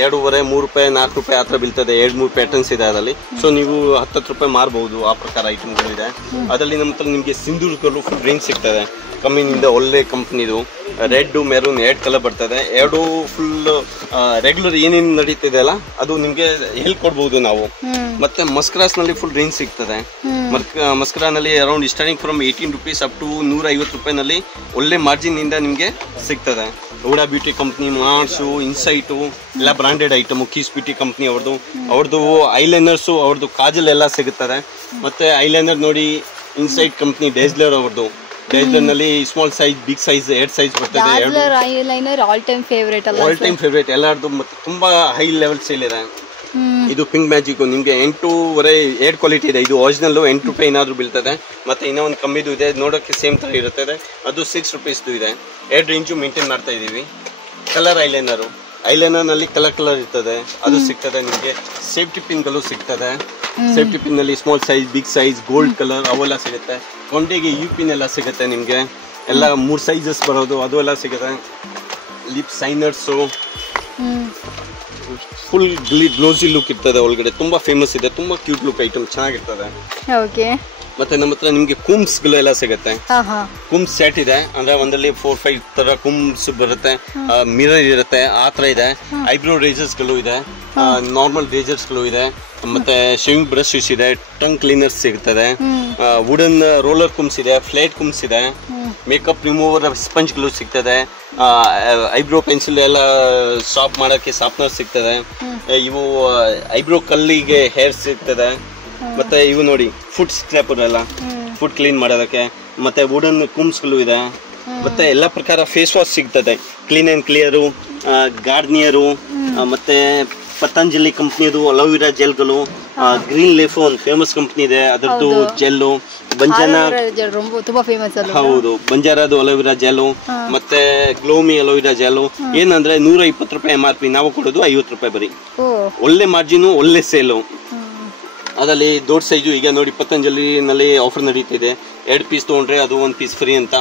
2.5, 3 ರೂಪಾಯಿ, 4 ರೂಪಾಯಿ ಆ ಥರ ಬೀಳ್ತದೆ. 2-3 ಪ್ಯಾಟರ್ನ್ಸ್ ಇದೆ ಅದರಲ್ಲಿ. ಸೊ ನೀವು 10 ರೂಪಾಯಿ ಮಾರ್ಬಹುದು. ಆ ಪ್ರಕಾರ ಐಟಮ್ಗಳು ಇದೆ ಅದರಲ್ಲಿ. ನಮ್ಮ ಹತ್ರ ನಿಮಗೆ ಸಿಂಧೂರ್ಗಳು ಫುಲ್ ರೇಂಜ್ ಸಿಗ್ತದೆ ಕಂಪನಿಯಿಂದ. ಒಳ್ಳೆ ಕಂಪ್ನಿದು ರೆಡ್, ಮೆರೂನ್ 2 ಕಲರ್ ಬರ್ತದೆ. 2 ಫುಲ್ ರೆಗ್ಯುಲರ್ ಏನೇನು ನಡೀತಿದೆ ಅಲ್ಲ ಅದು ನಿಮ್ಗೆ ಹೇಳ್ಕೊಡ್ಬಹುದು ನಾವು. ಮತ್ತೆ ಮಸ್ಕರಾಸ್ ನಲ್ಲಿ ಫುಲ್ ರೇಂಜ್ ಸಿಗ್ತದೆ. ಮಸ್ಕರಾನಲ್ಲಿ around starting from 18 rupees up to 150 ರೂಪಾಯಿನಲ್ಲಿ ಒಳ್ಳೆ ಮಾರ್ಜಿನ್ ಇಂದ ನಿಮ್ಗೆ ಸಿಗ್ತದೆ. Huda beauty company, Mars, Insight ಎಲ್ಲ branded item. Kiss beauty company ಅವ್ರದ್ದು ಐಲೈನರ್ಸು, ಅವ್ರದ್ದು ಕಾಜಲ್ ಎಲ್ಲ ಸಿಗುತ್ತದೆ. ಮತ್ತೆ ಐಲೈನರ್ ನೋಡಿ ಇನ್ಸೈಟ್ ಕಂಪ್ನಿ, ಡೇಜ್ಲರ್ ಅವ್ರದ್ದು. ಡೇಜ್ಲರ್ ನಲ್ಲಿ small size, big size 2 size ಬರ್ತದೆ. ಆಲ್ ಟೈಮ್ ಫೇವರೇಟ್ ಎಲ್ಲರದು. ಮತ್ತೆ ತುಂಬಾ ಹೈ ಲೆವೆಲ್ ಸೇಲ್ ಇದೆ. ಇದು ಪಿಂಕ್ ಮ್ಯಾಜಿಕ್ ನಿಮ್ಗೆ 8 ಕ್ವಾಲಿಟಿ ಇದೆ. ಇದು ಒರಿಜಿನಲ್ 8 ರೂಪಾಯಿ ಏನಾದ್ರು ಬೀಳ್ತದೆ. ಮತ್ತೆ ಇನ್ನೂ ಒಂದು ಕಮ್ಮಿದು ಇದೆ, ನೋಡೋಕ್ಕೆ ಸೇಮ್ ತರ ಇರುತ್ತದೆ. ಅದು 6 ರೂಪೀಸ್ದು ಇದೆ. 2 ರೇಂಜು ಮೇಂಟೈನ್ ಮಾಡ್ತಾ ಇದೀವಿ. ಕಲರ್ ಐಲೈನರ್ ನಲ್ಲಿ ಕಲರ್ ಇರ್ತದೆ, ಅದು ಸಿಗ್ತದೆ ನಿಮ್ಗೆ. ಸೇಫ್ಟಿ ಪಿನ್ ಗಳು ಸಿಗ್ತದೆ. ಸೇಫ್ಟಿ ಪಿನ್ ನಲ್ಲಿ small size, big size, gold colour ಅವೆಲ್ಲ ಸಿಗುತ್ತೆ. ಕೊಂಡೆಗೆ ಯು ಪಿನ್ ಎಲ್ಲ ಸಿಗುತ್ತೆ ನಿಮ್ಗೆ. ಎಲ್ಲ 3 ಸೈಜಸ್ ಬರೋದು ಅದು ಎಲ್ಲ ಸಿಗುತ್ತೆ. ಲಿಪ್ ಸೈನರ್ಸು ಫುಲ್ ಗ್ಲೋಸಿ ಲುಕ್ ಇರ್ತದೆ ಒಳಗಡೆ. ತುಂಬಾ ಫೇಮಸ್ ಇದೆ, ತುಂಬಾ ಕ್ಯೂಟ್ ಲುಕ್ ಐಟಮ್, ಚೆನ್ನಾಗಿರ್ತದೆ. ಮತ್ತೆ ನಮ್ಮ ಹತ್ರ ನಿಮ್ಗೆ ಕುಮ್ಸ್ ಗಳು ಎಲ್ಲ ಸಿಗುತ್ತೆ. ಕುಮ್ಸ್ ಸೆಟ್ ಇದೆ, ಅಂದ್ರೆ ಒಂದಲ್ಲಿ 4-5 ತರ ಕುಮ್ಸ್ ಬರುತ್ತೆ. ಮಿರರ್ ಇರುತ್ತೆ, ಆ ತರ ಇದೆ. ಐಬ್ರೋ ರೇಜರ್ಸ್ ಗಳು ಇದೆ, ನಾರ್ಮಲ್ ರೇಜರ್ಸ್ ಗಳು ಇದೆ. ಮತ್ತೆ ಶೇವಿಂಗ್ ಬ್ರಷಸ್ ಇದೆ, ಟಂಗ್ ಕ್ಲೀನರ್ಸ್ ಸಿಗ್ತದೆ. ವುಡನ್ ರೋಲರ್ ಕುಮ್ಸ್ ಇದೆ, ಫ್ಲೇಟ್ ಕುಮ್ಸ್ ಇದೆ. ಮೇಕಪ್ ರಿಮೂವರ್ ಸ್ಪಂಜ್ ಗಳು ಸಿಗ್ತದೆ. ಐಬ್ರೋ ಪೆನ್ಸಿಲ್ ಎಲ್ಲ ಶಾರ್ಪ್ ಮಾಡಕ್ಕೆ ಶಾರ್ಪ್ನರ್ ಸಿಗ್ತದೆ. ಇವು ಐಬ್ರೋ ಕಲ್ಲಿಗೆ ಹೇರ್ ಸಿಗ್ತದೆ. ಮತ್ತೆ ಇವು ನೋಡಿ ಫುಡ್ ಸ್ಕ್ರಾಪರ್ ಎಲ್ಲ, ಫುಡ್ ಕ್ಲೀನ್ ಮಾಡೋದಕ್ಕೆ. ಮತ್ತೆ ವುಡನ್ ಕುಮ್ಸ್ ಗಳು ಇದೆ. ಮತ್ತೆ ಎಲ್ಲ ಪ್ರಕಾರ ಫೇಸ್ ವಾಶ್ ಸಿಗ್ತದೆ. ಕ್ಲೀನ್ ಅಂಡ್ ಕ್ಲಿಯರು, ಗಾರ್ನಿಯರು, ಮತ್ತೆ ಪತಂಜಲಿ ಕಂಪ್ನಿದು ಅಲೋವೆರಾ ಜೆಲ್ಗಳು, ಗ್ರೀನ್ ಲೀಫ್ ಒಂದು ಫೇಮಸ್ ಕಂಪ್ನಿ ಇದೆ ಅದರದ್ದು ಜೆಲ್ಲು, ತುಂಬಾ ಫೇಮಸ್ ಅಲ್ಲ. ಹೌದು, ಬಂಜಾರದು ಅಲೋವೆರಾ ಜೆಲ್ಲು, ಮತ್ತೆ ಗ್ಲೋಮಿ ಅಲೋವೆರಾ ಜೆಲ್ಲು. ಏನಂದ್ರೆ 120 ರೂಪಾಯಿ MRP, ನಾವು ಕೊಡೋದು 50 ರೂಪಾಯಿ ಬರೀ. ಒಳ್ಳೆ ಮಾರ್ಜಿನು, ಒಳ್ಳೆ ಸೇಲು. ಅದರಲ್ಲಿ ದೊಡ್ಡ ಸೈಜು ಈಗ ನೋಡಿ ಪತಂಜಲಿನಲ್ಲಿ ಆಫರ್ ನಡೀತಿದೆ, 2 ಪೀಸ್ ತಗೊಂಡ್ರೆ ಅದು 1 ಪೀಸ್ ಫ್ರೀ ಅಂತ.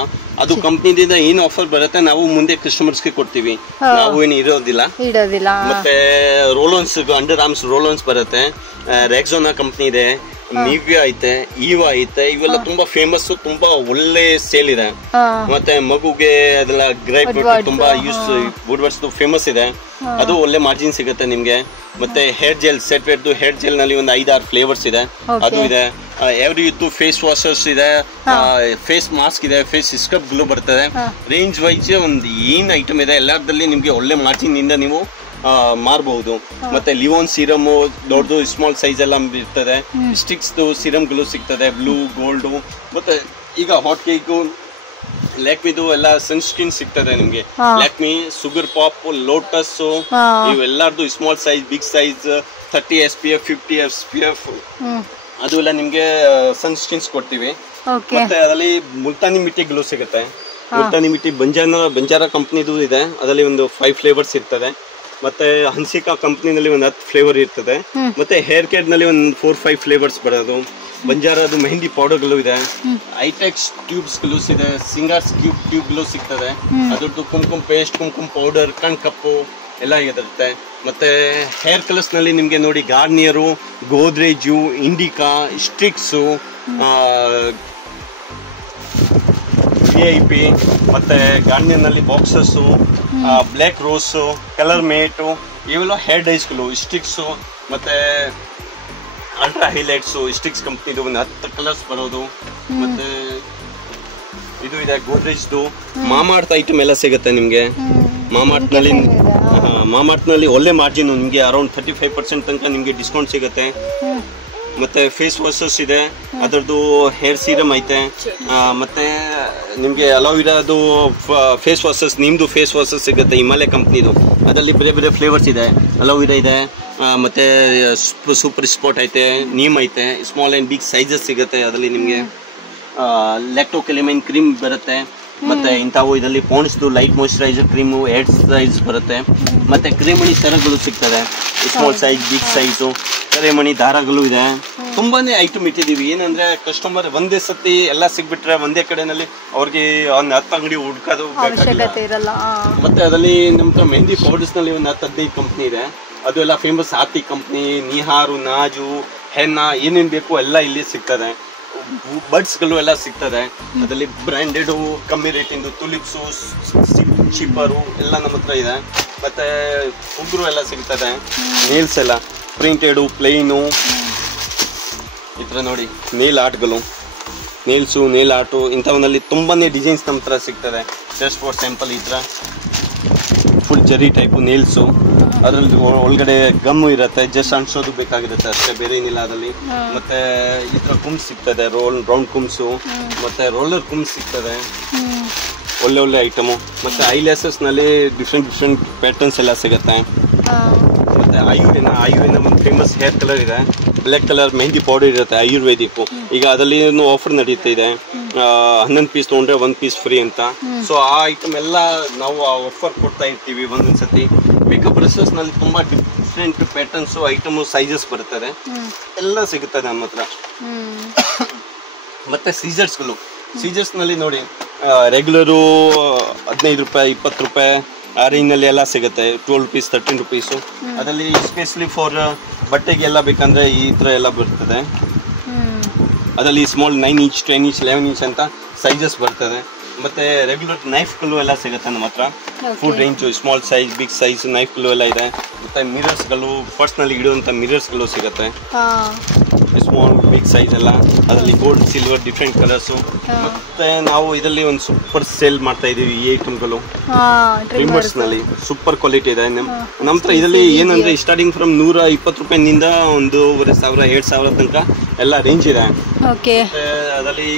ಅದು ಕಂಪ್ನಿದಿಂದ ಏನು ಆಫರ್ ಬರುತ್ತೆ ನಾವು ಮುಂದೆ ಕಸ್ಟಮರ್ಸ್ಗೆ ಕೊಡ್ತೀವಿ, ನಾವು ಏನು ಇರೋದಿಲ್ಲ. ಮತ್ತೆ ರೋಲೋನ್ಸ್, ಅಂಡರ್ ಆರ್ಮ್ಸ್ ರೋಲೋನ್ಸ್ ಬರುತ್ತೆ, ರೆಕ್ಸೋನಾ ಕಂಪ್ನಿ ಇದೆ, ನಿವ್ಯಾ ಐತೆ, ಈವಾ ಐತೆ, ಇವೆಲ್ಲ ತುಂಬಾ ಫೇಮಸ್, ತುಂಬಾ ಒಳ್ಳೆ ಸೇಲ್ ಇದೆ. ಮತ್ತೆ ಮಗುಗೆ ಅದೆಲ್ಲ ಗ್ರೇಪ್ ತುಂಬಾ ಯೂಸ್, ವುಡ್ವರ್ಡ್ಸ್ ಫೇಮಸ್ ಇದೆ, ಅದು ಒಳ್ಳೆ ಮಾರ್ಜಿನ್ ಸಿಗುತ್ತೆ ನಿಮ್ಗೆ. ಮತ್ತೆ ಹೇರ್ ಜೆಲ್, ಸೆಟ್ ವೇರ್ದು ಹೇರ್ ಜೆಲ್ ನಲ್ಲಿ ಒಂದು 5-6 ಫ್ಲೇವರ್ಸ್ ಇದೆ, ಅದು ಇದೆ. ಎವ್ರಿ ಇತ್ತು ಫೇಸ್ ವಾಷರ್ಸ್ ಇದೆ, ಫೇಸ್ ಮಾಸ್ಕ್ ಇದೆ, ಫೇಸ್ ಸ್ಕ್ರಬ್ ಗ್ಲೂ ಬರ್ತದೆ. ರೇಂಜ್ ವೈಸ್ ಒಂದು ಏನ್ ಐಟಮ್ ಇದೆ ಎಲ್ಲದಲ್ಲಿ ನಿಮ್ಗೆ ಒಳ್ಳೆ ಮಾರ್ಜಿನ್ ಇಂದ ನೀವು ಮಾರಬಹುದು. ಮತ್ತೆ ಲಿವೋನ್ ಸೀರಮ್ ದೊಡ್ಡದು ಸ್ಮಾಲ್ ಸೈಜ್ ಎಲ್ಲ ಇರ್ತದೆ, ಸ್ಟಿಕ್ಸ್ ಸೀರಮ್ಗಳು ಸಿಗ್ತದೆ, ಬ್ಲೂ ಗೋಲ್ಡ್. ಮತ್ತೆ ಈಗ ಹಾಟ್ ಕೇಕ್, ಲ್ಯಾಕ್ಮಿದು ಎಲ್ಲ ಸನ್ಸ್ಕ್ರೀನ್ ಸಿಗ್ತದೆ ನಿಮ್ಗೆ. ಲ್ಯಾಕ್ಮಿ, ಸುಗರ್ ಪಾಪ್, ಲೋಟಸ್, ಇವೆಲ್ಲಾರ್ದು small size, big size, 30 SPF 50 SPF ಅದು ಎಲ್ಲ ನಿಮ್ಗೆ ಸನ್ಸ್ಕ್ರೀನ್ಸ್ ಕೊಡ್ತೀವಿ. ಮತ್ತೆ ಅದರಲ್ಲಿ ಮುಲ್ತಾನಿ ಮಿಟ್ಟಿ ಗ್ಲೂ ಸಿಗುತ್ತೆ. ಮುಲ್ತಾನಿ ಮಿಟ್ಟಿ ಬಂಜಾರ ಕಂಪ್ನಿದು ಇದೆ, ಅದರಲ್ಲಿ ಒಂದು 5 ಫ್ಲೇವರ್ಸ್ ಇರ್ತದೆ. ಮತ್ತೆ ಹನ್ಸಿಕಾ ಕಂಪ್ನಿನಲ್ಲಿ ಒಂದು 10 ಫ್ಲೇವರ್ ಇರ್ತದೆ. ಮತ್ತೆ ಹೇರ್ ಕೇರ್ ನಲ್ಲಿ ಒಂದು 4-5 ಫ್ಲೇವರ್ಸ್ ಬರೋದು. ಬಂಜಾರದು ಮೆಹಂದಿ ಪೌಡರ್ಗಳು ಇದೆ, ಐಟೆಕ್ಸ್ ಟ್ಯೂಬ್ಸ್ ಗಳು ಇದೆ, ಸಿಂಗಾರ್ಸ್ ಟ್ಯೂಬ್ಗಳು ಸಿಗ್ತದೆ, ಅದ್ರದ್ದು ಕುಂಕುಮ ಪೇಸ್ಟ್, ಕುಂಕುಮ ಪೌಡರ್, ಕಣ್ ಕಪ್ಪು ಎಲ್ಲ ಇರುತ್ತೆ. ಮತ್ತೆ ಹೇರ್ ಕಲರ್ಸ್ ನಲ್ಲಿ ನಿಮ್ಗೆ ನೋಡಿ ಗಾರ್ನಿಯರು, ಗೋದ್ರೇಜು, ಇಂಡಿಕಾ, ಸ್ಟಿಕ್ಸು, VIP, ಮತ್ತೆ ಗಾರ್ನಿಯರ್ ನಲ್ಲಿ boxes, black rose, colour mate, ಇವೆಲ್ಲ ಹೇರ್ ಡೈಸ್ಗಳು, ಸ್ಟಿಕ್ಸು, ಮತ್ತೆ ಅಲ್ಟ್ರಾ ಹೈಲೈಟ್ಸು, ಸ್ಟಿಕ್ಸ್ ಕಂಪ್ನಿದು ಒಂದು 10 ಕಲರ್ಸ್ ಬರೋದು. ಮತ್ತೆ ಇದು ಇದೆ ಗೋದ್ರೇಜ್ದು. ಮಾಮಾರ್ತ್ ಐಟಮ್ ಎಲ್ಲ ಸಿಗುತ್ತೆ ನಿಮ್ಗೆ. ಮಾಮಾರ್ತ್ ನಲ್ಲಿ ಒಳ್ಳೆ ಮಾರ್ಜಿನ್ ನಿಮ್ಗೆ, ಅರೌಂಡ್ 35% ತನಕ ನಿಮ್ಗೆ ಡಿಸ್ಕೌಂಟ್ ಸಿಗುತ್ತೆ. ಮತ್ತೆ ಫೇಸ್ ವಾಷಸ್ ಇದೆ, ಅದರದ್ದು ಹೇರ್ ಸೀರಮ್ ಐತೆ. ಮತ್ತೆ ನಿಮಗೆ ಅಲೋವೆರಾದು ಫೇಸ್ ವಾಷಸ್, ನಿಮ್ದು ಫೇಸ್ ವಾಷಸ್ ಸಿಗುತ್ತೆ ಹಿಮಾಲಯ ಕಂಪ್ನಿದು. ಅದರಲ್ಲಿ ಬೇರೆ ಬೇರೆ ಫ್ಲೇವರ್ಸ್ ಇದೆ, ಅಲೋವೆರಾ ಇದೆ, ಮತ್ತೆ ಸೂಪರ್ ಸ್ಪಾಟ್ ಐತೆ, ನೀಮ್ ಐತೆ, ಸ್ಮಾಲ್ ಆ್ಯಂಡ್ ಬಿಗ್ ಸೈಜಸ್ ಸಿಗುತ್ತೆ. ಅದರಲ್ಲಿ ನಿಮಗೆ ಲ್ಯಾಕ್ಟೋಕೆಲಿಮೈನ್ ಕ್ರೀಮ್ ಬರುತ್ತೆ. ಮತ್ತೆ ಇಂಥವು ಇದರಲ್ಲಿ ಪಾಂಡ್ಸ್ದು light moisturiser cream, head size ಬರುತ್ತೆ. ಮತ್ತೆ ಕ್ರೀಮಣಿ ಸರಗಳು ಸಿಗ್ತದೆ, ಸ್ಮಾಲ್ ಸೈಜ್, ಬಿಗ್ ಸೈಜು, ಕರೆಮಣಿ ದಾರಗಳು ಇದೆ. ತುಂಬಾನೇ ಐಟಮ್ ಇಟ್ಟಿದೀವಿ. ಏನಂದ್ರೆ ಕಸ್ಟಮರ್ ಒಂದೇ ಸತಿ ಎಲ್ಲ ಸಿಗ್ಬಿಟ್ರೆ ಒಂದೇ ಕಡೆನಲ್ಲಿ ಅವ್ರಿಗೆ ಒಂದು 10 ಅಂಗಡಿ ಹುಡ್ಕೋದು ಬೇಕಾಗಿಲ್ಲ. ಮತ್ತೆ ಅದರಲ್ಲಿ ನಮ್ಮ ಮೆಹಂದಿ ಪೌಡರ್ಸ್ ನಲ್ಲಿ ಒಂದು 10-15 ಕಂಪ್ನಿ ಇದೆ. ಅದು ಎಲ್ಲ ಫೇಮಸ್. ಆತಿ ಕಂಪ್ನಿ, ನಿಹಾರು, ನಾಜು, ಹೆನ್ನಾ, ಏನೇನ್ ಬೇಕು ಎಲ್ಲ ಇಲ್ಲಿ ಸಿಗ್ತದೆ. ಬಡ್ಸ್ಗಳು ಎಲ್ಲ ಸಿಗ್ತದೆ. ಅದರಲ್ಲಿ ಬ್ರ್ಯಾಂಡೆಡ್ ಕಮ್ಮಿ ರೇಟಿಂದು ತುಲಿಪ್ಸು, ಚೀಪರು ಎಲ್ಲ ನಮ್ಮ ಹತ್ರ ಇದೆ. ಮತ್ತೆ ಉಗುರು ಎಲ್ಲ ಸಿಗ್ತದೆ. ನೇಲ್ಸ್ ಎಲ್ಲ ಪ್ರಿಂಟೆಡು, ಪ್ಲೇನು, ಈ ಥರ ನೋಡಿ ನೇಲ್ ಆರ್ಟ್ಗಳು, ನೇಲ್ಸು, ನೇಲ್ ಆರ್ಟು, ಇಂಥವನ್ನಲ್ಲಿ ತುಂಬಾನೇ ಡಿಸೈನ್ಸ್ ನಮ್ಮ ಹತ್ರ ಸಿಗ್ತದೆ. ಜಸ್ಟ್ ಫಾರ್ ಸ್ಯಾಂಪಲ್ ಈ ಥರ ಫುಲ್ ಜರಿ ಟೈಪು ನೇಲ್ಸು. ಅದರಲ್ಲಿ ಒಳಗಡೆ ಗಮ್ಮು ಇರುತ್ತೆ, ಜಸ್ಟ್ ಅನ್ಸೋದು ಬೇಕಾಗಿರುತ್ತೆ ಅಷ್ಟೇ, ಬೇರೆ ಏನಿಲ್ಲ ಅದರಲ್ಲಿ. ಮತ್ತೆ ಈ ಥರ ಕುಮ್ಸ್ ಸಿಗ್ತದೆ, ರೌಂಡ್ ಕುಮ್ಸು, ಮತ್ತೆ ರೋಲರ್ ಕುಮ್ಸ್ ಸಿಗ್ತದೆ, ಒಳ್ಳೆ ಒಳ್ಳೆ ಐಟಮು. ಮತ್ತೆ ಐಲ್ಯಾಸಸ್ ನಲ್ಲಿ ಡಿಫ್ರೆಂಟ್ ಪ್ಯಾಟರ್ನ್ಸ್ ಎಲ್ಲ ಸಿಗುತ್ತೆ. ಮತ್ತೆ ಆಯುರ್ವೇದ ಒಂದು ಫೇಮಸ್ ಹೇರ್ ಕಲರ್ ಇದೆ, ಬ್ಲ್ಯಾಕ್ ಕಲರ್ ಮೆಹಂದಿ ಪೌಡರ್ ಇರುತ್ತೆ ಆಯುರ್ವೇದಿಕ್. ಈಗ ಅದರಲ್ಲಿ ಆಫರ್ ನಡೀತಾ ಇದೆ, 11 ಪೀಸ್ ತೊಗೊಂಡ್ರೆ 1 ಪೀಸ್ ಫ್ರೀ ಅಂತ. ಸೊ ಆ ಐಟಮ್ ಎಲ್ಲ ನಾವು ಆ ಆಫರ್ ಕೊಡ್ತಾ ಇರ್ತೀವಿ ಒಂದೊಂದ್ಸತಿ. ಮೇಕಪ್ ಬ್ರಷಸ್ ನಲ್ಲಿ ತುಂಬಾ ಡಿಫ್ರೆಂಟ್ ಪ್ಯಾಟರ್ನ್ಸ್, ಐಟಮ್, ಸೈಜಸ್ ಬರ್ತದೆ, ಎಲ್ಲ ಸಿಗುತ್ತದೆ ನಮ್ಮ ಹತ್ರ. ಮತ್ತೆ ಸೀಸರ್ಸ್ಗಳು, ಸೀಸರ್ಸ್ ನಲ್ಲಿ ನೋಡಿ ರೆಗ್ಯುಲರು 15 ರೂಪಾಯಿ, 20 ರೂಪಾಯಿ, ಆ ರೇಂಜ್ನಲ್ಲಿ ಎಲ್ಲ ಸಿಗುತ್ತೆ. 12 rupees, 13 rupees. ಅದರಲ್ಲಿ ಸ್ಪೆಷಲಿ ಫಾರ್ ಬಟ್ಟೆಗೆಲ್ಲ ಬೇಕಂದ್ರೆ ಈ ಥರ ಎಲ್ಲ ಬರ್ತದೆ. ಅದರಲ್ಲಿ ಸ್ಮಾಲ್ 9 inch, 10 inch, 11 inch ಅಂತ ಸೈಜಸ್ ಬರ್ತದೆ. ಮತ್ತೆ ರೆಗ್ಯುಲರ್ ನೈಫ್ಗಳು ಎಲ್ಲ ಸಿಗುತ್ತೆ ನಮ್ಮ ಹತ್ರ. Full range, small size, big size ನೈಫ್ಗಳು ಎಲ್ಲ ಇದೆ. ಮತ್ತೆ ಮಿರರ್ಸ್ಗಳು, ಪರ್ಸ್ನಲ್ಲಿ ಇಡುವಂಥ ಮಿರರ್ಸ್ಗಳು ಸಿಗುತ್ತೆ, ಸ್ಮಾಲ್ ಬಿಗ್ ಸೈಜ್ ಎಲ್ಲ. ಅದರಲ್ಲಿ ಗೋಲ್ಡ್, ಸಿಲ್ವರ್, ಡಿಫ್ರೆಂಟ್ ಕಲರ್ಸು. ಮತ್ತೆ ನಾವು ಇದರಲ್ಲಿ ಒಂದು ಸೂಪರ್ ಸೇಲ್ ಮಾಡ್ತಾ ಇದೀವಿ ಈ ಐಟಮ್ಗಳು. ಟ್ರಿಮ್ಮರ್ಸ್ ನಲ್ಲಿ ಸೂಪರ್ ಕ್ವಾಲಿಟಿ ಇದೆ ನಮ್ಮ ಹತ್ರ. ಇದರಲ್ಲಿ ಏನಂದ್ರೆ ಸ್ಟಾರ್ಟಿಂಗ್ ಫ್ರಮ್ 120 ರೂಪಾಯಿನಿಂದ 1,500, 2,000 ತನಕ ಎಲ್ಲ ರೇಂಜ್ ಇದೆ. ಅದರಲ್ಲಿ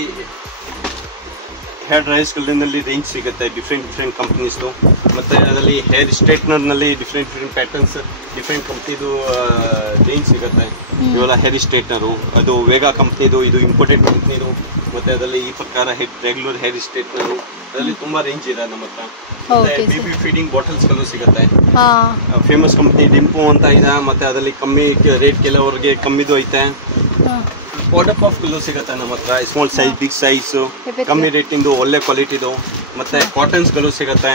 ಹೇರ್ ಡ್ರೈಯರ್ಸ್ ಗಳಲ್ಲಿ ರೇಂಜ್ ಸಿಗುತ್ತೆ, ಡಿಫ್ರೆಂಟ್ ಕಂಪನೀಸ್ದು. ಮತ್ತೆ ಅದರಲ್ಲಿ ಹೇರ್ ಸ್ಟ್ರೈಟ್ನರ್ ನಲ್ಲಿ ಡಿಫ್ರೆಂಟ್ ಪ್ಯಾಟರ್ನ್ಸ್, ಡಿಫ್ರೆಂಟ್ ಕಂಪ್ನಿದು ರೇಂಜ್ ಸಿಗುತ್ತೆ. ಇವೆಲ್ಲ ಹೇರ್ ಸ್ಟ್ರೈಟ್ನರು, ಅದು ವೇಗಾ ಕಂಪ್ನಿದು, ಇದು ಇಂಪೋರ್ಟೆಡ್ ಕಂಪ್ನಿದು. ಮತ್ತೆ ಅದರಲ್ಲಿ ಈ ಪ್ರಕಾರ ರೆಗ್ಯುಲರ್ ಹೇರ್ ಸ್ಟ್ರೈಟ್ನರು, ಅದರಲ್ಲಿ ತುಂಬಾ ರೇಂಜ್ ಇದೆ ನಮ್ಮ ಹತ್ರ. ಮತ್ತೆ ಬೇಬಿ ಫೀಡಿಂಗ್ ಬಾಟಲ್ಸ್ ಗಳು ಸಿಗುತ್ತೆ. ಫೇಮಸ್ ಕಂಪ್ನಿ ಡಿಂಪೋ ಅಂತ ಇದೆ. ಮತ್ತೆ ಅದರಲ್ಲಿ ಕಮ್ಮಿ ರೇಟ್, ಕೆಲವರಿಗೆ ಕಮ್ಮಿದು ಐತೆ. ವಾಟರ್ ಪಫ್ ಗಳು ಸಿಗುತ್ತೆ ನಮ್ಮ ಹತ್ರ, ಸ್ಮಾಲ್ ಸೈಜ್, ಬಿಗ್ ಸೈಜ್, ಕಮ್ಮಿ ರೇಟಿಂದು, ಒಳ್ಳೆ ಕ್ವಾಲಿಟಿದು. ಮತ್ತೆ ಕಾಟನ್ಸ್ ಗಳು ಸಿಗುತ್ತೆ.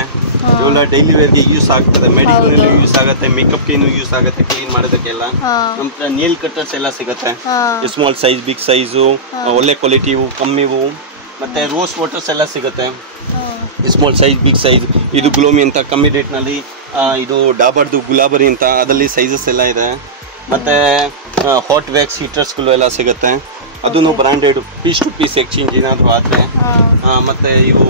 ಇವೆಲ್ಲ ಡೈಲಿ ವೇರ್ಗೆ ಯೂಸ್ ಆಗ್ತದೆ, ಮೆಡಿಕಲ್ ಯೂಸ್ ಆಗುತ್ತೆ, ಮೇಕಪ್ ಯೂಸ್ ಆಗುತ್ತೆ, ಕ್ಲೀನ್ ಮಾಡೋದಕ್ಕೆಲ್ಲ. ನಮ್ಮ ಹತ್ರ ನೇಲ್ ಕಟ್ಟರ್ಸ್ ಎಲ್ಲ ಸಿಗುತ್ತೆ, ಸ್ಮಾಲ್ ಸೈಜ್, ಬಿಗ್ ಸೈಜು, ಒಳ್ಳೆ ಕ್ವಾಲಿಟಿವು, ಕಮ್ಮಿವು. ಮತ್ತೆ ರೋಸ್ ವಾಟರ್ಸ್ ಎಲ್ಲ ಸಿಗುತ್ತೆ, ಸ್ಮಾಲ್ ಸೈಜ್, ಬಿಗ್ ಸೈಜ್. ಇದು ಗ್ಲೋಮಿ ಅಂತ ಕಮ್ಮಿ ರೇಟ್ನಲ್ಲಿ, ಇದು ಡಾಬರ್ದು ಗುಲಾಬರಿ ಅಂತ, ಅದರಲ್ಲಿ ಸೈಜಸ್ ಎಲ್ಲ ಇದೆ. ಮತ್ತೆ ಹಾಟ್ ವ್ಯಾಕ್ಸ್ ಹೀಟರ್ಸ್ಗಳು ಎಲ್ಲ ಸಿಗುತ್ತೆ, ಅದನ್ನು branded, piece to piece exchange ಏನಾದರೂ ಆದರೆ. ಮತ್ತೆ ಇವು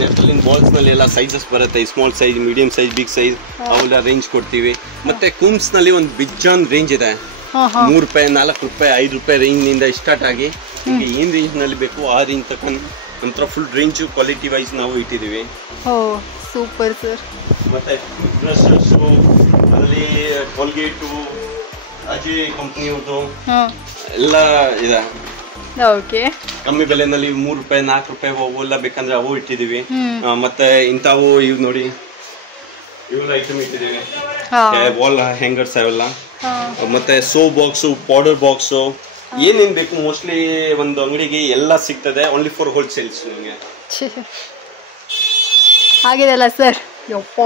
ನೆಫ್ಟಲಿನ್ ಬಾಲ್ಸ್ ನಲ್ಲಿ ಎಲ್ಲ ಸೈಜಸ್ ಬರುತ್ತೆ, small size, medium size, big size, ಅವೆಲ್ಲ ರೇಂಜ್ ಕೊಡ್ತೀವಿ. ಮತ್ತೆ ಕೂಮ್ಸ್ ನಲ್ಲಿ ಒಂದು ಬಿಜ್ಜಾನ್ ರೇಂಜ್ ಇದೆ, 3 ರೂಪಾಯಿ, 4 ರೂಪಾಯಿ, 5 ರೂಪಾಯಿ ರೇಂಜ್ ನಿಂದ ಸ್ಟಾರ್ಟ್ ಆಗಿ ನಿಮಗೆ ಏನ್ ರೇಂಜ್ ನಲ್ಲಿ ಬೇಕು ಆ ರೇಂಜ್ ತಕೊಂಡು ನಂತರ ಫುಲ್ ರೇಂಜ್ ಕ್ವಾಲಿಟಿ ವೈಸ್ ನಾವು ಇಟ್ಟಿದ್ದೀವಿ. Super sir. ಮತ್ತೆ ಬ್ರಷಸ್, ಅದರಲ್ಲಿ ಕೋಲ್ಗೇಟು, ಅಜಯ್ ಕಂಪ್ನಿಯದು ಎಲ್ಲ ಇದೆ. ಕಮ್ಮಿ ಬೆಲೆನಲ್ಲಿ 3 ರೂಪಾಯಿ, 4 ರೂಪಾಯಿ ಅವೆಲ್ಲ ಬೇಕಂದ್ರೆ ಅವು ಇಟ್ಟಿದೀವಿ. ಮತ್ತೆ ಇಂಥವು ಇವ್ ನೋಡಿ, ಇವೆಲ್ಲ ಐಟಮ್ ಇಟ್ಟಿದ್ದೀವಿ, ವಾಲ್ ಹ್ಯಾಂಗರ್ಸ್ ಅವೆಲ್ಲ. ಮತ್ತೆ ಸೋಪ್ ಬಾಕ್ಸು, ಪೌಡರ್ ಬಾಕ್ಸು, ಏನೇನ್ ಬೇಕು ಮೋಸ್ಟ್ಲಿ ಒಂದು ಅಂಗಡಿಗೆ ಎಲ್ಲ ಸಿಗ್ತದೆ, ಓನ್ಲಿ ಫಾರ್ ಹೋಲ್ಸೇಲ್ಸ್. ನಿಮಗೆ ಆಗಿದೆ ಅಲ್ಲ ಸರ್? ಯಪ್ಪ